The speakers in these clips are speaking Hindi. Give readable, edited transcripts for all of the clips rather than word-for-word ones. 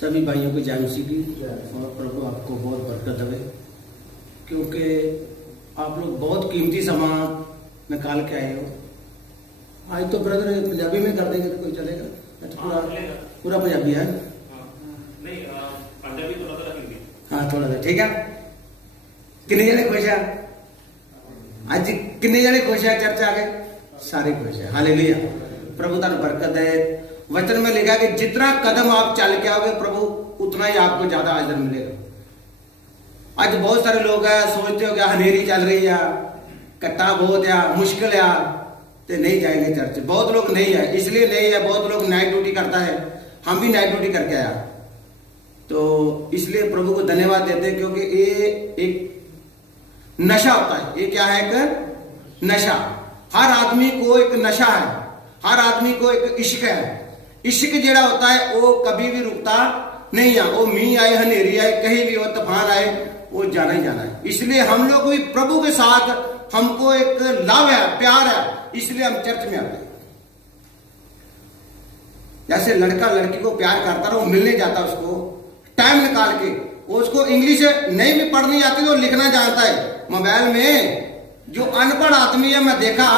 सभी भाइयों को जय मसीह की और प्रभु आपको बहुत बरकत दे, क्योंकि आप लोग बहुत कीमती समय निकाल के आए हो। आज तो ब्रदर पंजाबी में कर देंगे तो कोई चलेगा? पूरा पूरा पंजाबी है? नहीं, पंजाबी थोड़ा हिंदी। हाँ, थोड़ा सा ठीक है। किन्ने जने खुश है आज? किन्ने जने खुश है? चर्च आ गए सारे खुश है। हालेलुया। प्रभु तान बरकत है। वचन में लिखा कि जितना कदम आप चल के आओगे प्रभु उतना ही आपको ज्यादा आदर मिलेगा। आज बहुत सारे लोग है सोचते हो कि हनेरी चल रही है, कट्टा बहुत है, मुश्किल है, तो नहीं जाएंगे चर्च। बहुत लोग नहीं है, इसलिए नहीं है। बहुत लोग नाइट ड्यूटी करता है, हम भी नाइट ड्यूटी करके आया, तो इसलिए प्रभु को धन्यवाद देते हैं, क्योंकि ये एक नशा होता है। ये क्या है? एक नशा। हर आदमी को एक नशा है, हर आदमी को एक इश्क है। इश्क जेड़ा होता है वो कभी भी रुकता नहीं है। वो मींह आए, हनेरी आए, कहीं भी हो, तूफान आए, वो जाना ही जाना है। इसलिए हम लोग भी प्रभु के साथ हमको एक लव है, प्यार है, इसलिए हम चर्च में आते हैं। जैसे लड़का लड़की को प्यार करता है, वो मिलने जाता है उसको टाइम निकाल के। उसको इंग्लिश नहीं भी पढ़नी आती तो लिखना जानता है। मोबाइल में जो अनपढ़ आदमी है, मैं देखा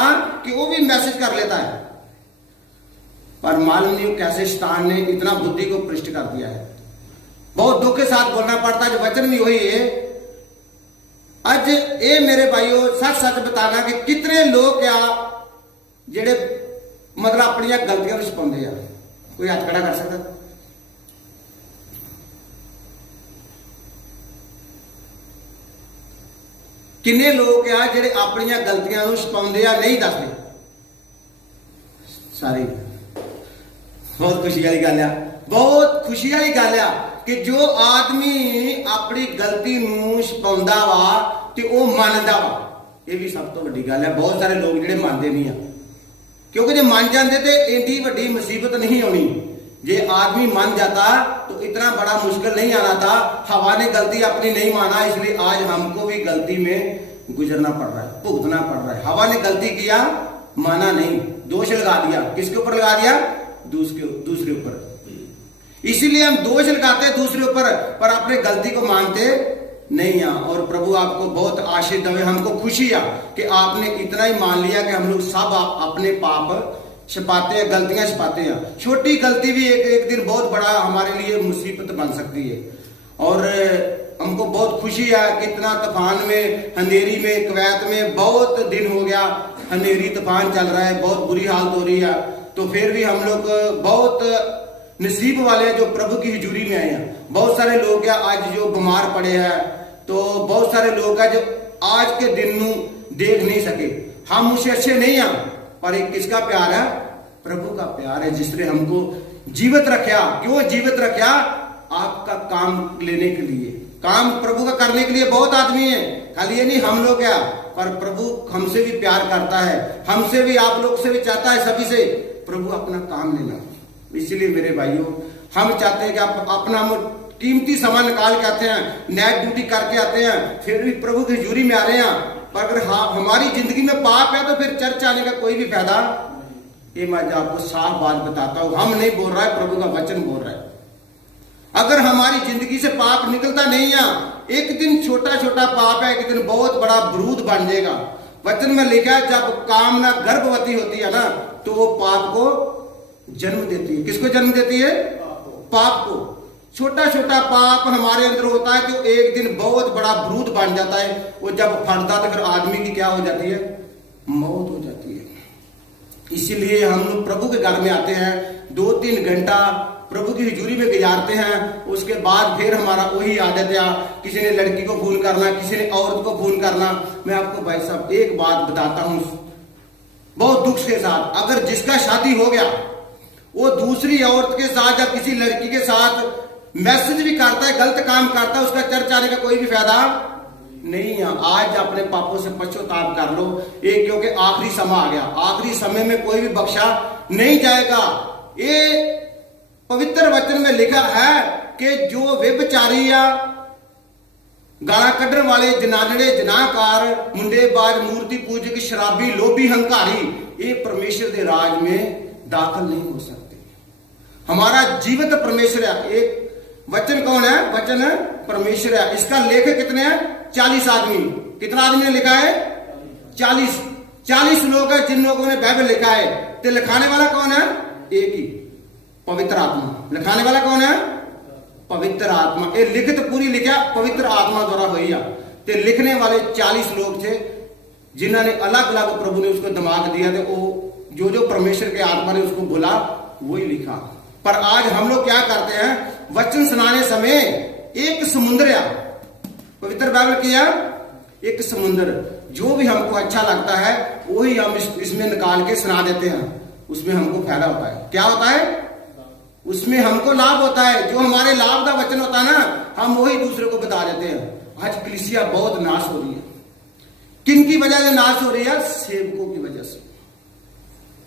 कि वो भी मैसेज कर लेता है, पर मालूम नहीं कैसे शैतान ने इतना बुद्धि को भ्रष्ट कर दिया है। बहुत दुख के साथ बोलना पड़ता है। जो वचन भी वही है। आज ये मेरे भाइयों सच सच बताना कि कितने लोग क्या जेड़े मतलब अपनी गलतियां भी छुपाते हैं। कोई हाथ खड़ा कर सकता? किन्ने लोग क्या जेड़े अपनी गलतियां छुपाते हैं, नहीं दसते? सारी। बहुत खुशी वाली गल है, बहुत खुशी वाली गल है कि जो आदमी अपनी गलती नूं छुपाउंदा वा ते ओ मनदा वा। ये भी सब तो वड्डी गल है। बहुत सारे लोग जिहड़े मनदे नहीं है, क्योंकि जो मान जाते तो एडी वड्डी मुसीबत नहीं आनी। जे आदमी मान जाता तो इतना बड़ा मुश्किल नहीं आना था। हवा ने गलती अपनी नहीं माना, इसलिए आज हमको भी गलती में गुजरना पड़ रहा है, भुगतना पड़ रहा है। हवा ने गलती किया, माना नहीं, दोष लगा दिया। किसके ऊपर लगा दिया? दूसरे ऊपर। इसीलिए हम दोष लगाते हैं दूसरे ऊपर, पर अपने गलती को मानते नहीं है। और प्रभु आपको बहुत आशीष दे। हमको खुशी है कि आपने इतना ही मान लिया कि हम लोग सब अपने पाप छिपाते हैं, गलतियां छिपाते हैं। छोटी गलती भी एक दिन बहुत बड़ा हमारे लिए मुसीबत बन सकती है। और हमको बहुत खुशी है कि इतना तूफान में, अंधेरी में, कुवैत में बहुत दिन हो गया अंधेरी तूफान चल रहा है, बहुत बुरी हालत हो रही है, तो फिर भी हम लोग बहुत नसीब वाले हैं जो प्रभु की हजूरी में आए हैं। बहुत सारे लोग हैं आज जो बीमार पड़े हैं, तो बहुत सारे लोग हैं जो आज के दिन नू देख नहीं सके। हम उससे अच्छे नहीं हैं, पर एक किसका प्यार है? प्रभु का प्यार है, जिसने हमको जीवित रखा। क्यों जीवित रखा? आपका काम लेने के लिए, काम प्रभु का करने के लिए बहुत आदमी है। खाली ये नहीं हम लोग क्या, पर प्रभु हमसे भी प्यार करता है, हमसे भी, आप लोग से भी चाहता है, सभी से प्रभु अपना काम लेना। इसलिए मेरे भाइयों हम चाहते हैं कि आप अपना कीमती समय निकाल के आते हैं, नाइट ड्यूटी करके आते हैं, फिर भी प्रभु की हजूरी में आ रहे हैं। पर अगर हमारी जिंदगी में पाप है तो फिर चर्च आने का कोई भी फायदा। ये मैं आपको साफ बात बताता हूं, हम नहीं बोल रहा है, प्रभु का वचन बोल रहा है। अगर हमारी जिंदगी से पाप निकलता नहीं है, एक दिन छोटा छोटा पाप है, एक दिन बहुत बड़ा बरूद बन जाएगा। वचन में लिखा है जब कामना गर्भवती होती है ना, तो वो पाप को जन्म देती है। किसको जन्म देती है? पाप को। छोटा छोटा पाप हमारे अंदर होता है तो एक दिन बहुत बड़ा बरूद बन जाता है। वो जब फटता तो फिर आदमी की क्या हो जाती है? मौत हो जाती है। इसीलिए हम लोग प्रभु के घर में आते हैं, 2-3 घंटा प्रभु की हजूरी में गुजारते हैं। उसके बाद फिर हमारा वही आदत है, किसी ने लड़की को फोन करना, किसी ने औरत को फोन करना। मैं आपको भाई साहब एक बात बताता हूं बहुत दुख के साथ, अगर जिसका शादी हो गया वो दूसरी औरत के साथ या किसी लड़की के साथ मैसेज भी करता है, गलत काम करता है, उसका चर्च आने का कोई भी फायदा नहीं है। आज अपने पापों से पश्चाताप कर लो, ये क्योंकि आखिरी समय आ गया। आखिरी समय में कोई भी बख्शा नहीं जाएगा। ये पवित्र वचन में लिखा है कि जो व्यभिचारी या गाला कढ़न वाले, जनानड़े, जनाकार, मुंडेबाज, मूर्ति पूजक, शराबी, लोभी, हंकारी, ये परमेश्वर के राज में दाखिल नहीं हो सकते। हमारा जीवित परमेश्वर है। एक वचन कौन है? वचन परमेश्वर है। इसका लेखक कितने हैं? 40 आदमी। कितना आदमी ने लिखा है? 40 लोग हैं जिन लोगों ने बाइबल लिखा है। तो लिखाने वाला कौन है? एक ही, पवित्र आत्मा। लिखाने वाला कौन है? पवित्र आत्मा। ये लिखित पूरी लिखा पवित्र आत्मा द्वारा हुई है। तो लिखने वाले 40 लोग थे जिन्होंने अलग अलग प्रभु ने उसको दिमाग दिया। तो वो जो परमेश्वर के आत्मा ने उसको बोला वही लिखा। पर आज हम लोग क्या करते हैं? वचन सुनाने समय एक समुद्र है, पवित्र बाइबल किया एक समुद्र, जो भी हमको अच्छा लगता है वही हम इसमें निकाल के सुना देते हैं। उसमें हमको फायदा होता है। क्या होता है? उसमें हमको लाभ होता है। जो हमारे लाभ का वचन होता है ना, हम वही दूसरे को बता देते हैं। आज कलीसिया बहुत नाश हो रही है। किन की वजह से नाश हो रही है? सेवकों की वजह से।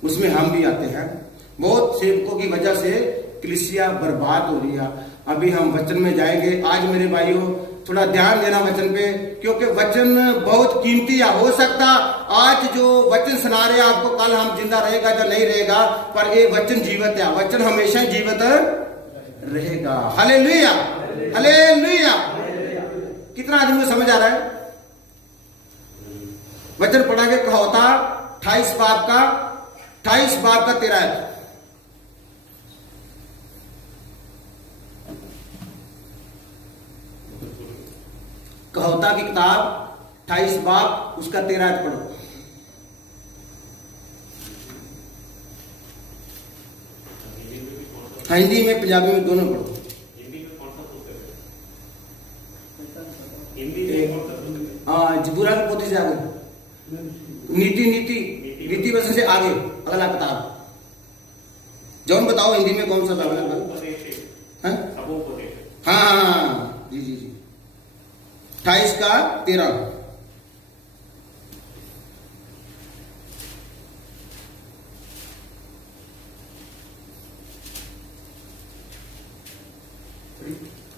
उसमें हम भी आते हैं। बहुत सेवकों की वजह से कलीसिया बर्बाद हो रही है। अभी हम वचन में जाएंगे। आज मेरे भाइयों थोड़ा ध्यान देना वचन पे, क्योंकि वचन बहुत कीमती है। हो सकता आज जो वचन सुना रहे आपको, कल हम जिंदा रहेगा या नहीं रहेगा, पर ये वचन जीवित है। वचन हमेशा जीवित रहेगा। Hallelujah, hallelujah. कितना आदमी को समझ आ रहा है? वचन पढ़ांगे कहावता 28 बाब का 13। कहावता की किताब 28 बाब उसका 13 पढ़ो। हिंदी में पंजाबी में दोनों पढ़ो। हिंदी में कौन सा पुस्तक है? हिंदी में कौन सा पुस्तक है? हाँ, बुरा की पोथी से आगे, नीति वचन से आगे अगला किताब। जौन बताओ हिंदी में कौन सा बाइबल है? हाँ, जी 28 का 13।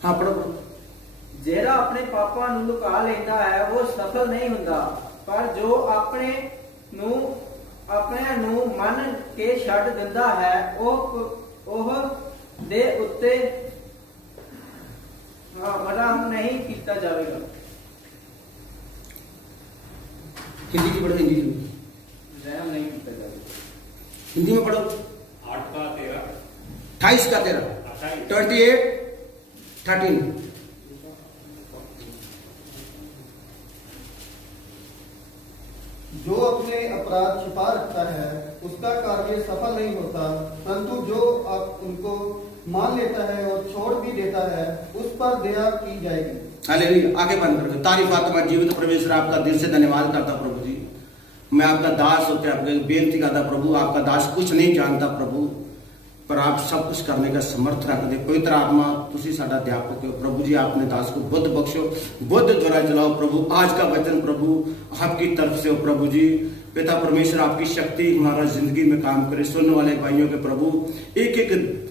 हाँ पढ़ो। ਜਿਹੜਾ ਆਪਣੇ ਪਾਪਾਂ ਨੂੰ ਲੁਕਾ ਲੈਂਦਾ ਹੈ ਉਹ ਸਫਲ ਨਹੀਂ ਹੁੰਦਾ, ਪਰ ਜੋ ਆਪਣੇ ਨੂੰ ਮੰਨ ਕੇ ਛੱਡ ਦਿੰਦਾ ਹੈ ਉਹ ਦੇ ਉੱਤੇ ਮਰਹਮ ਨਹੀਂ ਕੀਤਾ ਜਾਵੇਗਾ। हिंदी की पढ़ो। हिंदी की रहम नहीं ਕੀਤਾ ਜਾਵੇਗਾ। हिंदी में पढ़ो। 8 का 13, 28 का 13, 28, 13। जो अपने अपराध छिपा रखता है उसका कार्य सफल नहीं होता, परंतु जो आप उनको मान लेता है और छोड़ भी देता है उस पर दया की जाएगी। हालेलुया। आगे बंद करके तारीफ आत्मा जीवित परमेश्वर आपका दिल से धन्यवाद करता प्रभु जी। मैं आपका दास होकर आपके बेनती करता प्रभु। आपका दास कुछ नहीं जानता प्रभु, पर आप सब कुछ करने का समर्थ रख दे। पवित्र आत्मा तुसी साडा अध्यापक हो प्रभु जी। आपने दास को बुद्ध बख्शो, बुद्ध द्वारा चलाओ प्रभु। आज का वचन प्रभु आपकी तरफ से हो प्रभु जी। पिता परमेश्वर आपकी शक्ति हमारा जिंदगी में काम करे। सुनने वाले भाइयों के प्रभु एक एक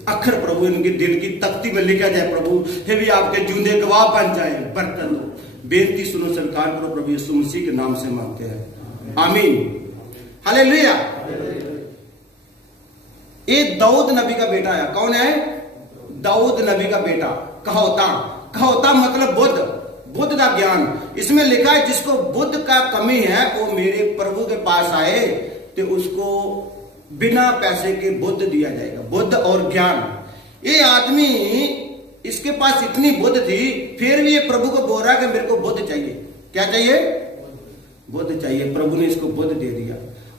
अक्षर प्रभु इनके दिल की तख्ती में लिखा जाए प्रभु। हे भी आपके जूंदे गवाह बन जाए। बरकत दो। बेनती सुनो, स्वीकार करो प्रभु यीशु मसीह के नाम से मांगते हैं, आमीन। हालेलुया। ये दाऊद नबी का बेटा है। कौन है? दाऊद नबी का बेटा। कहावता मतलब बुद्ध का ज्ञान। इसमें लिखा है जिसको बुद्ध का कमी है वो मेरे प्रभु के पास आए तो उसको बिना पैसे के बुद्ध दिया जाएगा। बुद्ध और ज्ञान। ये आदमी इसके पास इतनी बुद्ध थी, फिर भी ये प्रभु को बोल रहा है कि मेरे को बुद्ध चाहिए। क्या चाहिए? बुद्ध चाहिए। प्रभु ने इसको बुद्ध दे दिया।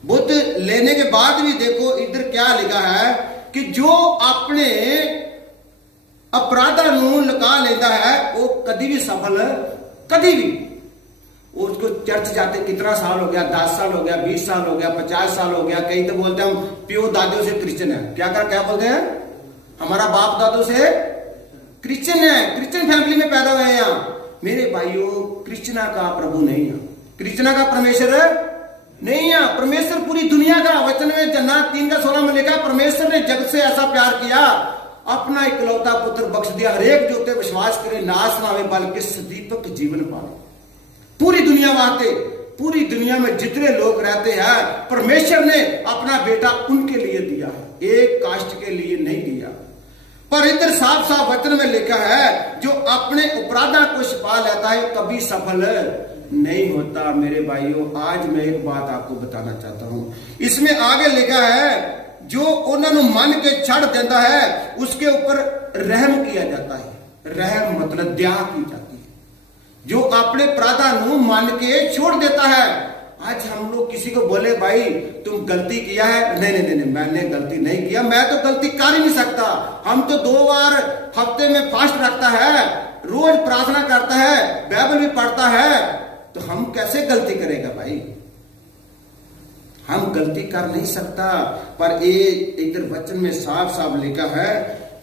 बुद्ध लेने के बाद भी देखो इधर क्या लिखा है कि जो अपने अपराधा नू लुका लेता है वो कभी भी सफल, कभी भी। उसको चर्च जाते कितना साल हो गया? 10 साल हो गया, 20 साल हो गया, 50 साल हो गया। कई तो बोलते हैं हम प्यो दादों से क्रिश्चियन है। क्या बोलते हैं? हमारा बाप दादों से क्रिश्चियन है, क्रिश्चियन फैमिली में पैदा हुए हैं। मेरे भाइयों, क्रिश्चियना का प्रभु नहीं है, क्रिश्चियना का परमेश्वर नहीं है। परमेश्वर पूरी दुनिया का, वचन में जन्नत 3:16 में लिखा, परमेश्वर ने जगत से ऐसा प्यार किया अपना इकलौता पुत्र बख्श दिया, हरेक जो ते विश्वास करे नाश ना होवे बल्कि सदीपक जीवन पावे। पूरी दुनिया वास्ते, पूरी दुनिया में जितने लोग रहते हैं परमेश्वर ने अपना बेटा उनके लिए दिया है, एक कास्ट के लिए नहीं दिया। पर इधर साफ साफ वचन में लिखा है जो अपने अपराधा को छिपा लेता है कभी सफल नहीं होता। मेरे भाइयों, आज मैं एक बात आपको बताना चाहता हूं। इसमें आगे लिखा है जो उन्होंने मन के छड़ देता है उसके ऊपर रहम किया जाता है। रहम मतलब दया की जाती है। जो अपने अपराधा नु मन के छोड़ देता है। आज हम लोग किसी को बोले भाई तुम गलती किया है, नहीं नहीं नहीं मैंने गलती नहीं किया, मैं तो गलती कर ही नहीं सकता। हम तो 2 बार हफ्ते में फास्ट रखता है, रोज प्रार्थना करता है, बाइबल भी पढ़ता है, तो हम कैसे गलती करेगा भाई? हम गलती कर नहीं सकता। पर ये इधर वचन में साफ साफ लिखा है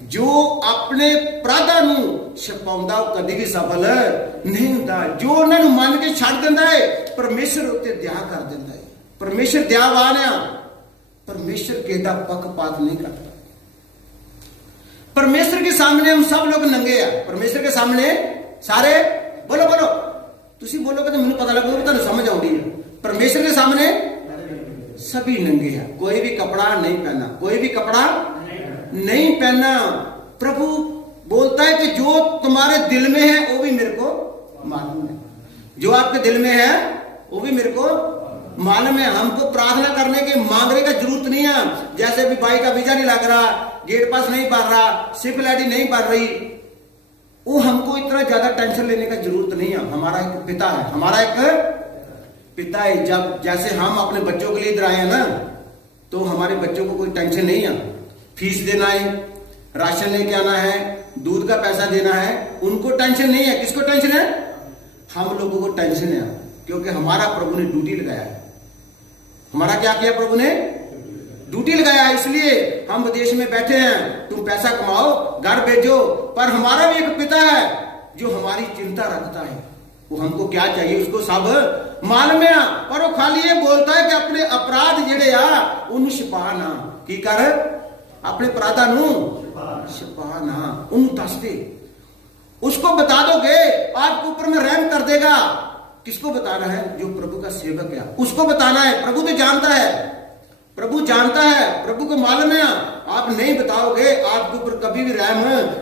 जो अपने अपराधा नु छिपाउंदा कभी भी सफल नहीं होता। जो उन्होंने मन के छड़ देता है परमेश्वर उत्ते दया कर देता है। परमेश्वर दयावान है। परमेश्वर केदा पक्षपात नहीं करता। परमेश्वर के सामने हम सब लोग नंगे हैं। परमेश्वर के सामने सारे बोलो बोलो तुसी बोलोगे तो मैंने पता लगेगा, तुहानू समझ आउंदी है। परमेश्वर के सामने सभी नंगे हैं। कोई भी कपड़ा नहीं पहना, कोई भी कपड़ा नहीं पहना। प्रभु बोलता है कि जो तुम्हारे दिल में है वो भी मेरे को मालूम है। जो आपके दिल में है वो भी मेरे को मालूम है। हमको प्रार्थना करने की मांगने का जरूरत नहीं है। जैसे भी भाई का वीजा नहीं लग रहा, गेट पास नहीं पड़ रहा, सिविल आईडी नहीं पड़ रही, वो हमको इतना ज्यादा टेंशन लेने का जरूरत नहीं है। हमारा एक पिता है, हमारा एक पिता है। जब जैसे हम अपने बच्चों के लिए इधर आए हैं ना, तो हमारे बच्चों को कोई टेंशन नहीं है। फीस देना है, राशन लेके आना है, दूध का पैसा देना है, उनको टेंशन नहीं है। किसको टेंशन है? हम लोगों को टेंशन है, क्योंकि हमारा प्रभु ने ड्यूटी लगाया है। हमारा क्या किया? प्रभु ने ड्यूटी लगाया। इसलिए हम विदेश में बैठे हैं, तुम पैसा कमाओ, घर भेजो। पर हमारा भी एक पिता है जो हमारी चिंता रखता है। वो हमको क्या चाहिए उसको सब मालूम है। पर वो खाली ये बोलता है कि अपने अपराध जेड़े आ उन छिपा ना की कर, अपने अपराधा नु छिपा ना, उन दस दे। उसको बता दोगे आपके ऊपर में रहम कर देगा। किसको बताना है? जो प्रभु का सेवक है उसको बताना है। प्रभु तो जानता है, प्रभु जानता है, प्रभु को मालूम है। आप नहीं बताओगे आपके ऊपर कभी भी रहम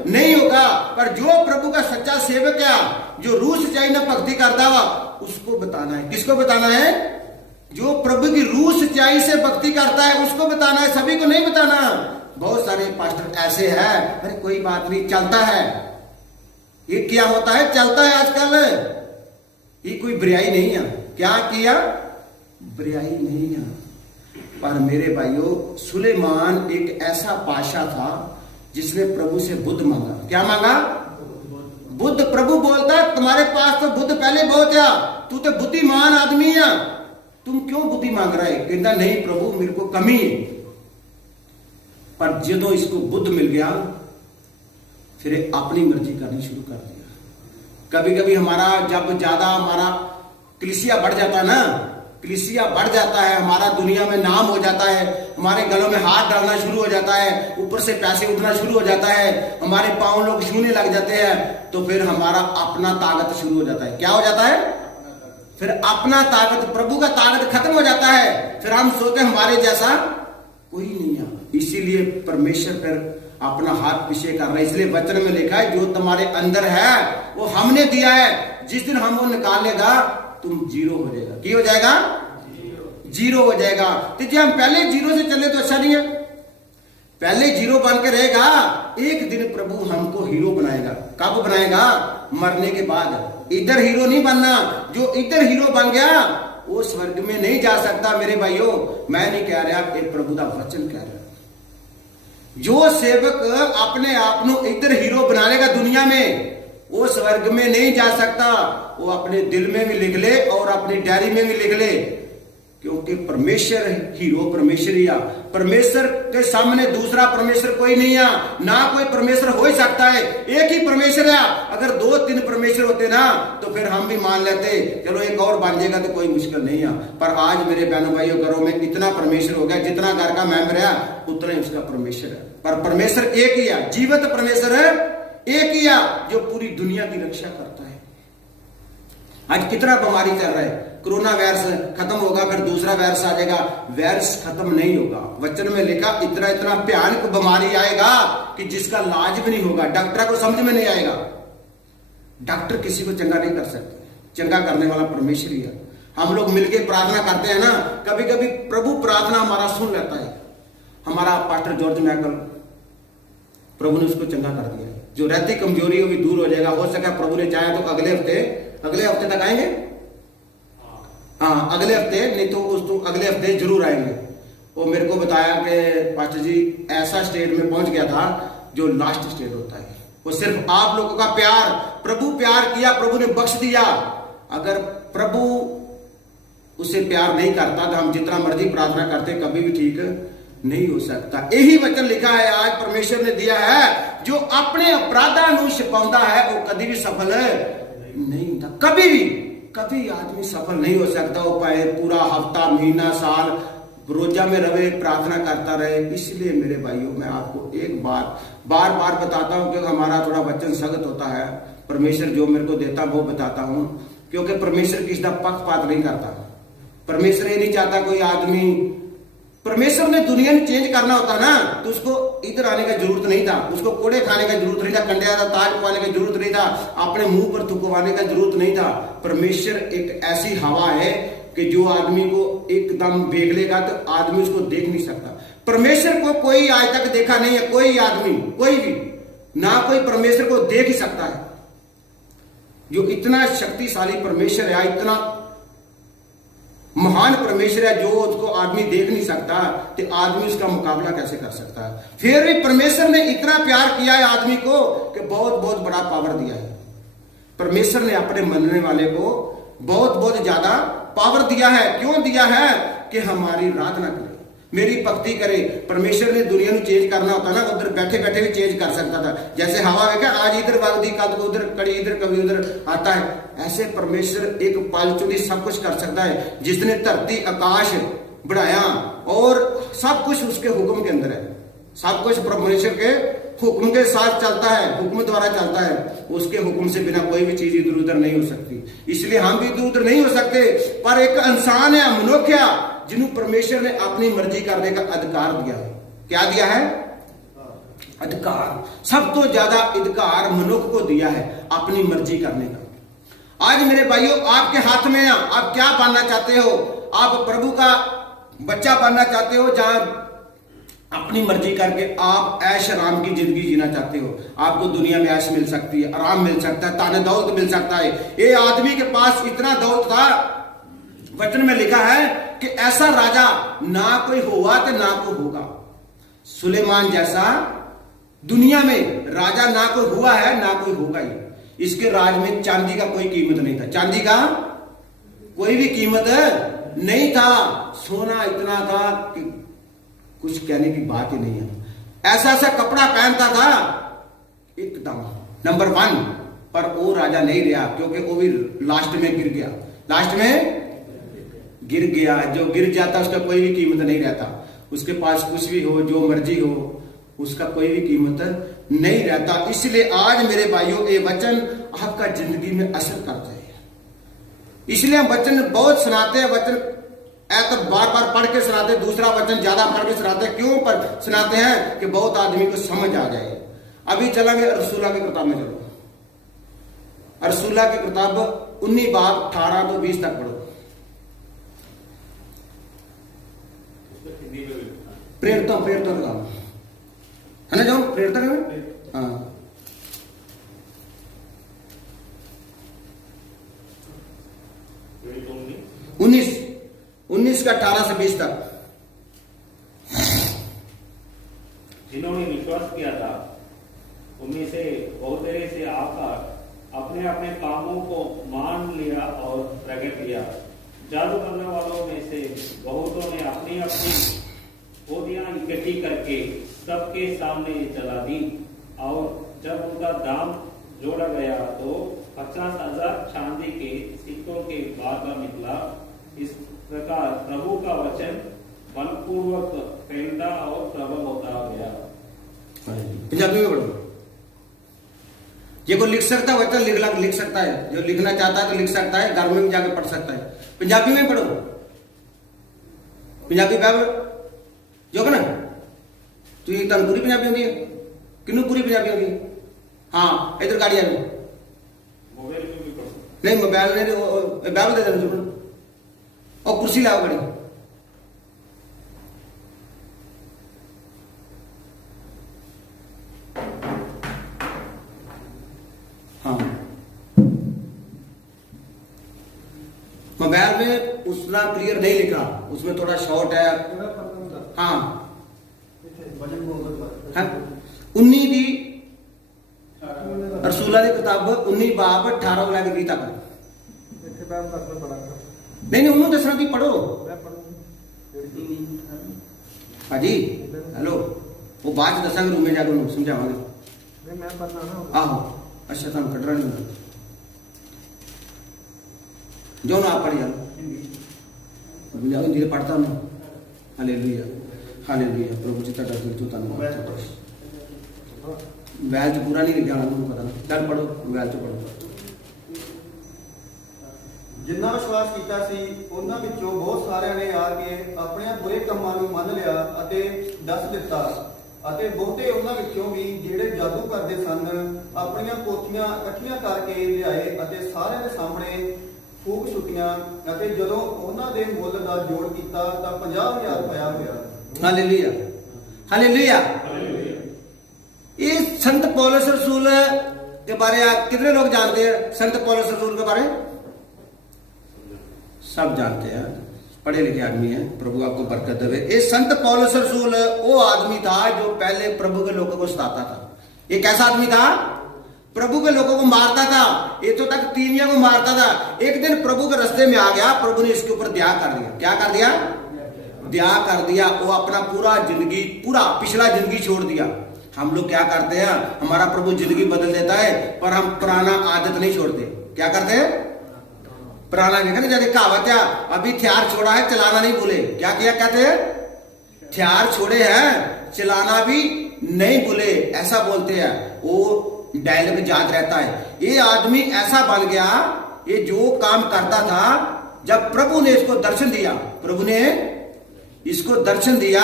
नहीं होगा। पर जो प्रभु का सच्चा सेवक है, जो रूह सच्चाई ना भक्ति करता हुआ, उसको बताना है। किसको बताना है? जो प्रभु की रूह सच्चाई से भक्ति करता है उसको बताना है, सभी को नहीं बताना। बहुत सारे पास्टर ऐसे हैं, अरे कोई बात नहीं चलता है। ये क्या होता है? चलता है आजकल। ये कोई बुराई नहीं है। क्या किया? बुराई नहीं है। पर मेरे भाइयों, सुलेमान एक ऐसा बादशाह था जिसने प्रभु से बुद्ध मांगा। क्या मांगा? बुद्ध। प्रभु बोलता है तुम्हारे पास तो बुद्ध पहले बहुत है, तू तो बुद्धिमान आदमी है, तुम क्यों बुद्धि मांग रहा है? कहता नहीं प्रभु मेरे को कमी है। पर जदों इसको बुद्ध मिल गया फिर अपनी मर्जी करनी शुरू कर दिया। कभी कभी हमारा जब ज्यादा हमारा कलीसिया बढ़ जाता है ना, कलीसिया बढ़ जाता है, हमारा दुनिया में नाम हो जाता है, हमारे गलों में हाथ डालना शुरू हो जाता है, ऊपर से पैसे उठना शुरू हो जाता है, हमारे पांव लोग छूने लग जाते हैं, तो फिर हमारा अपना ताकत शुरू हो जाता है। क्या हो जाता है? फिर अपना ताकत, प्रभु का ताकत खत्म हो जाता है। फिर हम सोचते हमारे जैसा कोई नहीं है। इसीलिए परमेश्वर फिर अपना हाथ पीछे कर रहा है। इसलिए वचन में लिखा है जो तुम्हारे अंदर है वो हमने दिया है, जिस दिन हम वो निकाल लेगा तुम जीरो हो जाएगा। क्या हो जाएगा? जीरो हो जाएगा। तो जब हम पहले जीरो से चले तो अच्छा नहीं है। पहले जीरो बन के रहेगा, एक दिन प्रभु हमको हीरो बनाएगा। कब बनाएगा? मरने के बाद। इधर हीरो नहीं बनना। जो इधर हीरो बन गया वो स्वर्ग में नहीं जा सकता। मेरे भाइयों, मैं नहीं कह रहा, एक प्रभु का वचन कह रहा। जो सेवक अपने आप को इधर हीरो बना लेगा दुनिया में, वो स्वर्ग में नहीं जा सकता। वो अपने दिल में भी लिख ले और अपनी डायरी में भी लिख ले, क्योंकि परमेश्वर हीरो परमेश्वर ही है। परमेश्वर के सामने दूसरा परमेश्वर कोई नहीं है, ना कोई परमेश्वर हो ही सकता है। एक ही परमेश्वर है। अगर 2-3 परमेश्वर होते ना तो फिर हम भी मान लेते, चलो एक और बन जाएगा तो कोई मुश्किल नहीं है। पर आज मेरे बहनों भाइयों घरों में इतना परमेश्वर हो गया, जितना घर का मेंबर है उतना ही उसका परमेश्वर है। पर परमेश्वर एक ही है, जीवित परमेश्वर है एक ही है, जो पूरी दुनिया की रक्षा करता है। आज कितना बीमारी चल रहा है, कोरोना वायरस खत्म होगा फिर दूसरा वायरस आ जाएगा, वायरस खत्म नहीं होगा। वचन में लिखा इतना इतना भयानक बीमारी आएगा कि जिसका इलाज भी नहीं होगा, डॉक्टर को समझ में नहीं आएगा। डॉक्टर किसी को चंगा नहीं कर सकते, चंगा करने वाला परमेश्वर ही है। हम लोग मिलकर प्रार्थना करते हैं ना, कभी कभी प्रभु प्रार्थना हमारा सुन लेता है। हमारा पास्टर जॉर्ज मैकल, प्रभु ने उसको चंगा कर दिया है। जो रहती कमजोरी वो भी दूर हो जाएगा। हो सका प्रभु ने चाहे तो अगले हफ्ते तक आएंगे। हाँ, अगले हफ्ते, नहीं तो अगले हफ्ते जरूर आएंगे। वो मेरे को बताया कि पास्टर जी ऐसा स्टेट में पहुंच गया था जो लास्ट स्टेट होता है। वो सिर्फ आप लोगों का प्यार, प्रभु प्यार किया, प्रभु ने बख्श दिया। अगर प्रभु उसे प्यार नहीं करता तो हम जितना मर्जी प्रार्थना करते कभी भी ठीक नहीं हो सकता। यही वचन लिखा है आज परमेश्वर ने दिया है, जो अपने अपराधा ਨੂੰ छिपाਉਂਦਾ है वो कभी भी सफल नहीं होता। कभी आदमी सफल नहीं हो सकता। वो पाए पूरा हफ्ता, महीना, साल रोजा में रहे, प्रार्थना करता रहे। इसलिए मेरे भाइयों, मैं आपको एक बार बार बताता हूं, क्योंकि हमारा थोड़ा वचन सख्त होता है। परमेश्वर जो मेरे को देता वो बताता हूं, क्योंकि परमेश्वर किसी का पक्षपात नहीं करता। परमेश्वर ये नहीं चाहता कोई आदमी, परमेश्वर ने दुनिया में चेंज करना होता ना तो उसको इधर आने का जरूरत नहीं था, उसको कोड़े खाने का जरूरत नहीं था, कंडिया का ताज पवाने का जरूरत नहीं था, अपने मुंह पर थुकवाने का जरूरत नहीं था। परमेश्वर एक ऐसी हवा है कि जो आदमी को एकदम देख लेगा तो आदमी उसको देख नहीं सकता। परमेश्वर को कोई आज तक देखा नहीं है, कोई आदमी, कोई भी ना कोई परमेश्वर को देख ही सकता है। जो इतना शक्तिशाली परमेश्वर है, इतना महान परमेश्वर है, जो उसको आदमी देख नहीं सकता, तो आदमी उसका मुकाबला कैसे कर सकता है। फिर भी परमेश्वर ने इतना प्यार किया है आदमी को कि बहुत बहुत बड़ा पावर दिया है। परमेश्वर ने अपने मनने वाले को बहुत बहुत ज्यादा पावर दिया है। क्यों दिया है? कि हमारी आराधना करे, मेरी भक्ति करे। परमेश्वर ने दुनिया को चेंज करना होता ना, उधर बैठे बैठे भी चेंज कर सकता था। जैसे हवा देखा, आज इधर वगदी, कल को उधर, कड़ी इधर, कभी उधर आता है। ऐसे परमेश्वर एक पालचुनी सब कुछ कर सकता है। जिसने धरती आकाश बढ़ाया और सब कुछ उसके हुक्म के अंदर है। सब कुछ परमेश्वर के हुक्म के साथ चलता है, हुक्म द्वारा चलता है। उसके हुक्म से बिना कोई भी चीज इधर उधर नहीं हो सकती। इसलिए हम भी इधर उधर नहीं हो सकते। पर एक इंसान है, मनुष्य है, जिन्हें परमेश्वर ने अपनी मर्जी करने का अधिकार दिया है। क्या दिया है? अधिकार। सब तो ज्यादा अधिकार मनुष्य को दिया है अपनी मर्जी करने का। आज मेरे भाइयों, आपके हाथ में है, आप क्या बनना चाहते हो? आप प्रभु का बच्चा बनना चाहते हो, जहां अपनी मर्जी करके आप ऐश आराम की जिंदगी जीना चाहते हो? आपको दुनिया में ऐश मिल सकती है, आराम मिल सकता है, ताने दौलत मिल सकता है। ये आदमी के पास इतना दौलत था, वचन में लिखा है कि ऐसा राजा ना कोई हुआ तो ना कोई होगा। सुलेमान जैसा दुनिया में राजा ना कोई हुआ है, ना कोई होगा ही। इसके राज में चांदी का कोई कीमत नहीं था, चांदी का कोई भी कीमत नहीं था। सोना इतना था कि कुछ कहने की बात ही नहीं है। ऐसा ऐसा कपड़ा पहनता था एकदम नंबर 1। पर वो राजा नहीं रहा, क्योंकि वो भी लास्ट में गिर गया। लास्ट में गिर गया। जो गिर जाता उसका कोई भी कीमत नहीं रहता। उसके पास कुछ भी हो, जो मर्जी हो, उसका कोई भी कीमत नहीं रहता। इसलिए आज मेरे भाइयों, ये वचन आपका जिंदगी में असर करता है। इसलिए हम वचन बहुत सुनाते हैं। वचन तो बार बार पढ़ के सुनाते, दूसरा वचन ज्यादा पढ़ के सुनाते। क्यों पर सुनाते हैं? कि बहुत आदमी को समझ आ जाए। अभी चलेंगे रसूला की किताब में। चलो, रसूला की किताब 19 बाब 18 तो 20 तक पढ़ो। प्रेरितों का है ना, जो प्रेरितों का, हाँ। 19 का 18 से 20 तक। जिन्होंने विश्वास किया था उनमें से बहुतेरे से आकर अपने अपने कामों को मान लिया और प्रकट किया। जादू करने वालों में से बहुतों ने अपनी अपनी गोदियां इकट्ठी करके सबके सामने जला दी, और जब उनका दाम जोड़ा गया तो 50,000 चांदी के सिक्कों के बारदान निकला। इस प्रकार प्रभु का वचन बलपूर्वक फैलता और प्रबल होता गया। पंजाबी में पढ़ो। ये कोई लिख सकता है तो लिख सकता है, जो लिखना चाहता है तो लिख सकता है, घर में जाके पढ़ सकता है। पंजाबी में पढ़ो, पंजाबी बाइबल जो ना तुम तुम पूरी पंजाबी होती है, किन्नू पूरी पंजाबी होती है? हाँ इधर गाड़ी आ गई मोबाइल में भी पढ़ सकते नहीं, मोबाइल ने बाइबल दे देना और कुर्सी लाओ बड़ी। हाँ मोबाइल में उतना क्लियर नहीं लिखा, उसमें थोड़ा शॉर्ट है। हाँ हाँ 19 दी रसूला की किताब 19 बाब 18 लैके 20 तक। नहीं उन्होंने दसना की पढ़ो भाजी। हेलो वो बाद च दसांगे, रूम में जाकर उन्होंने समझावांगे। आहो अच्छा तुम कटरा नहीं होता जो ना आप पढ़ जाओ हिंदी पढ़ता हूँ। हालेलुया हालेलुया प्रभु जी ਤੁਹਾਡਾ ਦਿਲ ਤੋਂ ਧੰਨਵਾਦ। मोबाइल च पूरा नहीं लिखा उन्होंने पता नहीं, चल पढ़ो मोबाइल च पढ़ो। ਜਿੰਨਾ ਵਿਸ਼ਵਾਸ ਕੀਤਾ ਸੀ ਉਹਨਾਂ ਵਿੱਚੋਂ ਬਹੁਤ ਸਾਰਿਆਂ ਨੇ ਆ ਕੇ ਆਪਣੇ ਬੁਰੇ ਕੰਮਾਂ ਨੂੰ ਮੰਨ ਲਿਆ ਅਤੇ ਦੱਸ ਦਿੱਤਾ, ਅਤੇ ਬਹੁਤੇ ਉਹਨਾਂ ਵਿੱਚੋਂ ਵੀ ਜਿਹੜੇ ਜਾਦੂ ਕਰਦੇ ਸਨ ਆਪਣੀਆਂ ਪੋਥੀਆਂ ਇਕੱਠੀਆਂ ਕਰਕੇ ਲਿਆਏ ਅਤੇ ਸਾਰਿਆਂ ਦੇ ਸਾਹਮਣੇ ਫੂਕ ਛੁੱਟੀਆਂ, ਅਤੇ ਜਦੋਂ ਉਹਨਾਂ ਦੇ ਮੁੱਲ ਦਾ ਜੋੜ ਕੀਤਾ ਤਾਂ 50,000 ਰੁਪਇਆ ਹੋਇਆ। Hallelujah hallelujah. ये संत पौलुस रसूल के बारे आप कितने लोग जानते हैं? संत पौलुस रसूल के बारे सब जानते हैं, पढ़े लिखे आदमी है। प्रभु आपको बरकत देवे। ये संत पौलुस रसूल वो आदमी था जो पहले प्रभु के लोगों को सताता था। ये कैसा आदमी था? प्रभु के लोगों को मारता था, ये तो तक तीनिया को मारता था। एक दिन प्रभु के रास्ते में आ गया, प्रभु ने इसके ऊपर दया कर दिया। क्या कर दिया? दया कर दिया। वो अपना पूरा जिंदगी, पूरा पिछला जिंदगी छोड़ दिया। हम लोग क्या करते हैं, हमारा प्रभु जिंदगी बदल देता है पर हम पुराना आदत नहीं छोड़ते। क्या करते हैं? पुराना जैसे कहावत है, अभी हथियार छोड़ा है चलाना नहीं भूले। क्या किया कहते हैं? हथियार छोड़े हैं चलाना भी नहीं भूले, ऐसा बोलते हैं। वो डायलॉग याद रहता है। ये आदमी ऐसा बन गया, ये जो काम करता था, जब प्रभु ने इसको दर्शन दिया, प्रभु ने इसको दर्शन दिया,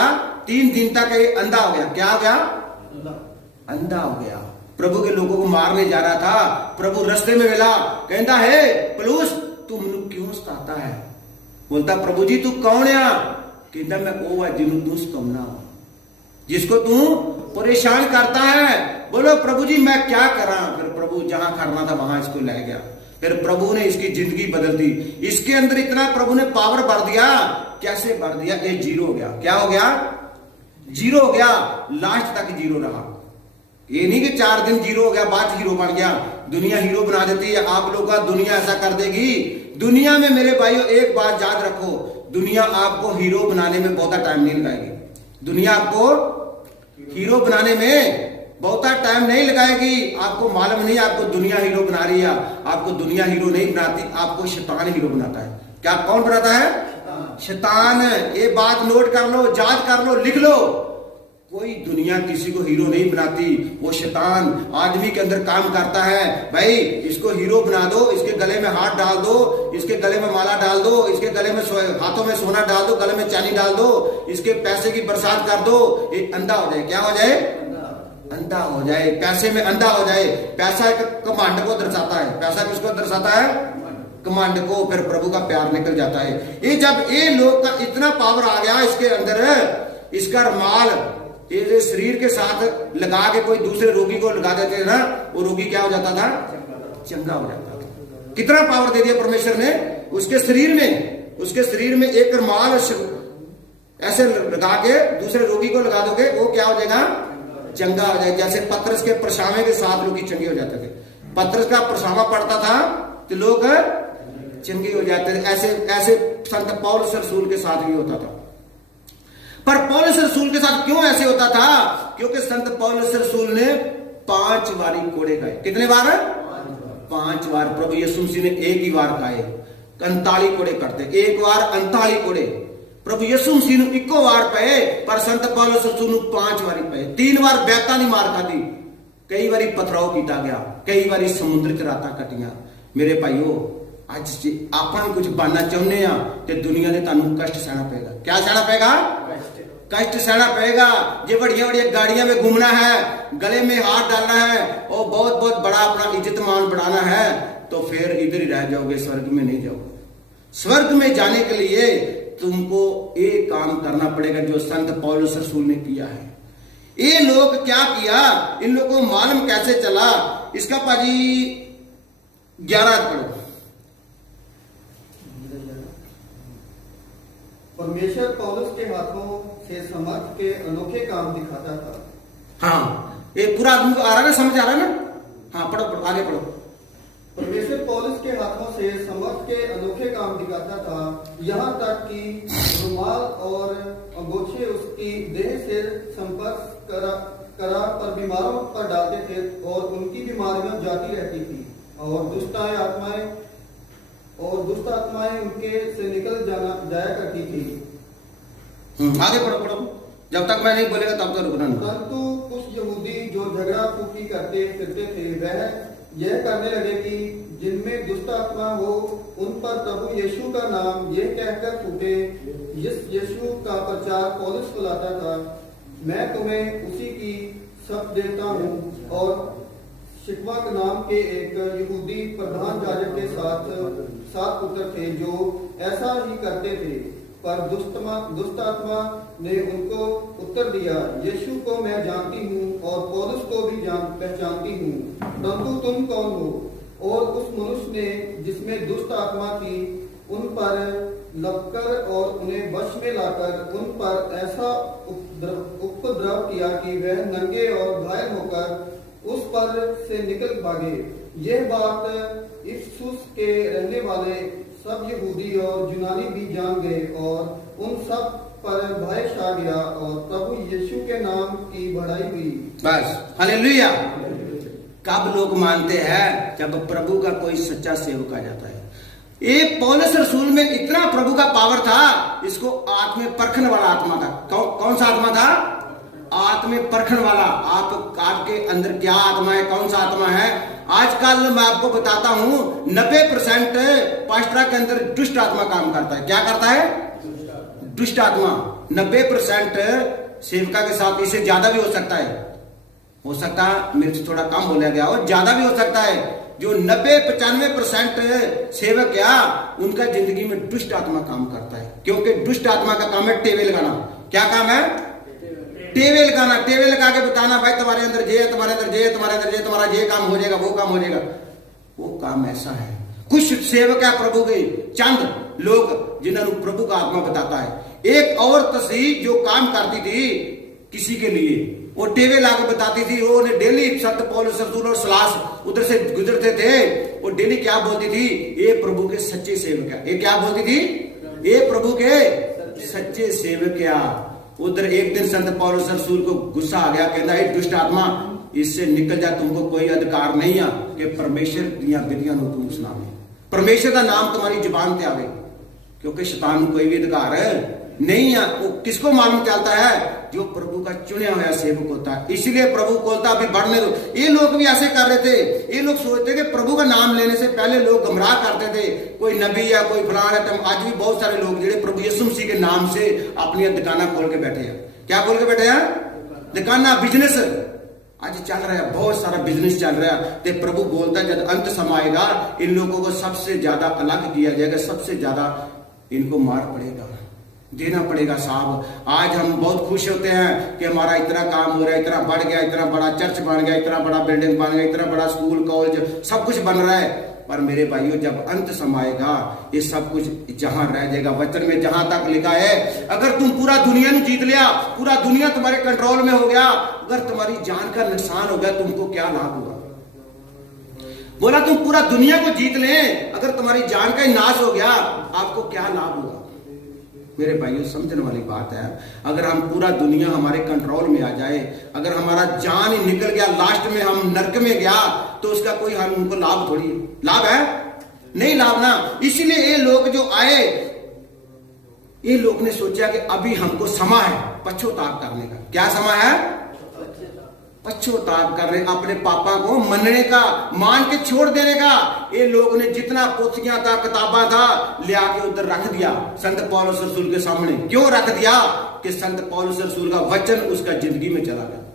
3 दिन तक ये अंधा हो गया। क्या हो गया? अंधा हो गया। प्रभु के लोगों को मारने जा रहा था। प्रभु रास्ते में मिला, कहता है पौलुस तू मनु क्यों सताता है? बोलता प्रभु जी तू कौन है? कहता मैं वो है जिन्हों तू सताना, जिसको तू परेशान करता है। बोलो प्रभु जी मैं क्या करा? फिर प्रभु जहां करना था वहां इसको ले गया। फिर प्रभु ने इसकी जिंदगी बदल दी। इसके अंदर इतना प्रभु ने पावर भर दिया। कैसे भर दिया? ये जीरो हो गया। क्या हो गया? जीरो हो गया। लास्ट तक जीरो रहा। ये नहीं कि 4 दिन जीरो हो गया बाद हीरो बन गया। दुनिया हीरो बना देती है आप लोगों का, दुनिया ऐसा कर देगी। दुनिया में मेरे भाइयों एक बात याद रखो, दुनिया आपको हीरो बनाने में बहुत टाइम नहीं लगाएगी। दुनिया आपको हीरो बनाने में बहुत टाइम नहीं लगाएगी। आपको मालूम नहीं आपको दुनिया हीरो बना रही है। आपको दुनिया हीरो नहीं बनाती, आपको शैतान हीरो बनाता है। क्या कौन बनाता है? शैतान। ये बात नोट कर लो, याद कर लो, लिख लो। कोई दुनिया किसी को हीरो नहीं बनाती, वो शैतान आदमी के अंदर काम करता है। भाई इसको हीरो बना दो, इसके गले में हाथ डाल दो, इसके गले में माला डाल दो, इसके गले में हाथों में सोना डाल दो, गले में चांदी डाल दो, इसके पैसे की बरसात कर दो, ये अंधा हो जाए। क्या हो जाए? अंधा हो जाए। पैसे में अंधा हो जाए। पैसा एक कमांड को दर्शाता है। पैसा किसको दर्शाता है? कमांड को। फिर प्रभु का प्यार निकल जाता है। ये जब ये लोग का इतना पावर आ गया इसके अंदर, इसका रुमाल ये शरीर के साथ लगा के कोई दूसरे रोगी को लगा देते हैं ना, वो रोगी क्या हो जाता था? चंगा हो जाता था। कितना पावर दे दिया परमेश्वर ने उसके शरीर में। उसके शरीर में एक रुमाल ऐसे लगा के दूसरे रोगी को लगा दोगे, वो क्या हो जाएगा? चंगा हो जाए। जैसे पतरस के परछावे के साथ लोग चंगे हो जाते थे। पतरस का परछावा पड़ता था तो लोग चंगे हो जाते थे। ऐसे ऐसे संत पौलुस रसूल के साथ भी होता था। पर पौलुस रसूल के साथ क्यों ऐसे होता था? क्योंकि संत पौलुस रसूल ने 5 बारी कोड़े खाए। कितने बार? 5 बार। प्रभु यीशु मसीह ने एक ही बार खाए, 39 कोड़े करते। एक बार 39 कोड़े प्रभु यीशु मसीह ने इको बार पे, पर संत पौलुस रसूल 5 बारी पे। 3 बार बैता नहीं मार खाती। कई बारी पथराव किया गया, कई बारी समुद्र च रातां कटियां। मेरे भाईओ अज जे आपां कुछ बनना चाहुंदे आ ते दुनिया ने तुहानूं कष्ट सहना पेगा। क्या सहना पेगा? कष्ट सहना पड़ेगा। जे बड़िया बड़िया गाड़ियां में घूमना है, गले में हाथ डालना है और बहुत बहुत बड़ा अपना इज्जत मान बढ़ाना है, तो फिर इधर ही रह जाओगे, स्वर्ग में नहीं जाओगे। स्वर्ग में जाने के लिए तुमको एक काम करना पड़ेगा जो संत पौलुस रसूल ने किया है। ये लोग क्या किया, इन लोगों को मालूम कैसे चला, इसका पाजी 11 पढ़ो। परमेश्वर पौलुस के हाथों से समर्थ के अनोखे काम दिखाता था। हाँ, ये पूरा आदमी को आ रहा है ना, समझ आ रहा है ना? हाँ पढ़ो पढ़ो, आगे पढ़ो। परमेश्वर पौलुस के हाथों से समर्थ के अनोखे काम दिखाता था, यहाँ तक कि रुमाल और अंगोछे उसकी देह से संपर्क करा पर बीमारों पर डालते थे और उनकी बीमारियां जाती रहती थी और दुष्ट आत्माएं उनके से निकल जाया करती थी। आगे पढ़ो पढ़ो, जब तक मैं नहीं बोलेगा तब तक रुकना नहीं। परंतु कुछ यहूदी जो झगड़ा फूकी करते फिरते थे, वह यह करने लगे कि जिनमें दुष्ट आत्मा हो उन पर प्रभु यीशु का नाम यह कहकर फूटे। इस यीशु का प्रचार पौलुस को लाता था, मैं तुम्हें उसी की शपथ देता हूँ। और शिकवा नाम के एक यहूदी प्रधान याजक के सात पुत्र थे जो ऐसा ही करते थे, पर दुष्ट आत्मा ने उनको उत्तर दिया, यीशु को मैं जानती हूँ और पौलुस को भी पहचानती हूँ, परंतु तुम कौन हो? और उस मनुष्य ने जिसमें दुष्ट आत्मा थी उन पर लगकर और उन्हें वश में लाकर उन पर ऐसा उपद्रव किया कि वह नंगे और घायल होकर उस पर से निकल भागे। यह बात इफिसुस के रहने वाले सब यहूदी और यूनानी भी जान गए और उन सब पर भय छा गया और प्रभु यीशु के नाम की बढ़ाई हुई। बस हालेलुया। कब लोग मानते हैं? जब प्रभु का कोई सच्चा सेवक आ जाता है। एक पौलुस रसूल में इतना प्रभु का पावर था, इसको आत्मा परखने वाला आत्मा था। कौन सा आत्मा था? आत्मा परखने वाला। आपके अंदर क्या आत्मा है, कौन सा आत्मा है? आजकल मैं आपको बताता हूं 90% पास्टरा के अंदर दुष्ट आत्मा काम करता है। क्या करता है? दुष्ट आत्मा। 90% सेवका के साथ, इससे ज्यादा भी हो सकता है, मेरे से थोड़ा कम बोला गया और ज्यादा भी हो सकता है। जो 90-95% सेवक क्या उनका जिंदगी में दुष्ट आत्मा काम करता है, क्योंकि दुष्ट आत्मा का काम है टेवे लगाना। क्या काम है? टेवे लगाना। टेवे लगा के बताना, भाई तुम्हारे अंदर जे, तुम्हारे अंदर जे, तुम्हारे अंदर जे, तुम्हारा ये काम हो जाएगा, वो काम हो जाएगा। वो काम ऐसा है। कुछ सेवक है प्रभु के, चंद लोग जिन्होंने प्रभु का आत्मा बताता है। एक और तस्वीर जो काम करती थी किसी के लिए, वो टेवे लाके बताती थी। वो डेली संत पौलुस रसूल और सलास उधर से गुजरते थे, वो डेली क्या बोलती थी? ये प्रभु के सच्चे सेवक है। ये क्या बोलती थी? ये प्रभु के सच्चे सेवक क्या। उधर एक दिन संत पौलुस रसूल को गुस्सा आ गया, कहता है दुष्ट आत्मा इससे निकल जा, तुमको कोई अधिकार नहीं है कि परमेश्वर दियां विधियां नु तुम सुनावे, परमेश्वर का नाम तुम्हारी जुबान पे आवे, क्योंकि शैतान को कोई भी अधिकार नहीं है। वो किसको मालूम चलता है? जो प्रभु का चुनिया हुआ सेवक होता है। इसलिए प्रभु बोलता अभी बढ़ने दो। ये लोग भी ऐसे कर रहे थे। ये लोग सोचते कि प्रभु का नाम लेने से पहले लोग गुमराह करते थे, कोई नबी या कोई फलान है। तो आज भी बहुत सारे लोग जो प्रभु यीशु मसीह के नाम से अपनी दुकाना खोल के बैठे हैं। क्या खोल के बैठे हैं? दुकाना, बिजनेस आज चल रहा है, बहुत सारा बिजनेस चल रहा है। तो प्रभु बोलता है जब अंत समय आएगा इन लोगों को सबसे ज्यादा अलग किया जाएगा, सबसे ज्यादा इनको मार पड़ेगा, देना पड़ेगा साहब। आज हम बहुत खुश होते हैं कि हमारा इतना काम हो रहा है, इतना बढ़ गया, इतना बड़ा चर्च बन गया, इतना बड़ा बिल्डिंग बन गया, इतना बड़ा स्कूल कॉलेज सब कुछ बन रहा है। पर मेरे भाइयों, जब अंत समय आएगा ये सब कुछ जहां रह जाएगा। वचन में जहां तक लिखा है, अगर तुम पूरा दुनिया में जीत लिया, पूरा दुनिया तुम्हारे कंट्रोल में हो गया, अगर तुम्हारी जान का नुकसान हो गया, तुमको क्या लाभ हुआ? बोला तुम पूरा दुनिया को जीत ले, अगर तुम्हारी जान का नाश हो गया, आपको क्या लाभ हुआ? मेरे भाइयों, समझने वाली बात है। अगर हम पूरा दुनिया हमारे कंट्रोल में आ जाए, अगर हमारा जान ही निकल गया, लास्ट में हम नरक में गया, तो उसका कोई हम उनको लाभ थोड़ी, लाभ है नहीं, लाभ ना। इसलिए ये लोग जो आए, ये लोग ने सोचा कि अभी हमको समय है पश्चाताप करने का। क्या समय है? पश्चाताप कर रहे, अपने पापा को मनने का, मान के छोड़ देने का। ये लोग ने जितना पोथियां था, किताबा था, ले आके उधर रख दिया संत पौलुस रसूल के सामने। क्यों रख दिया? कि संत पौलुस रसूल का वचन उसका जिंदगी में चला गया।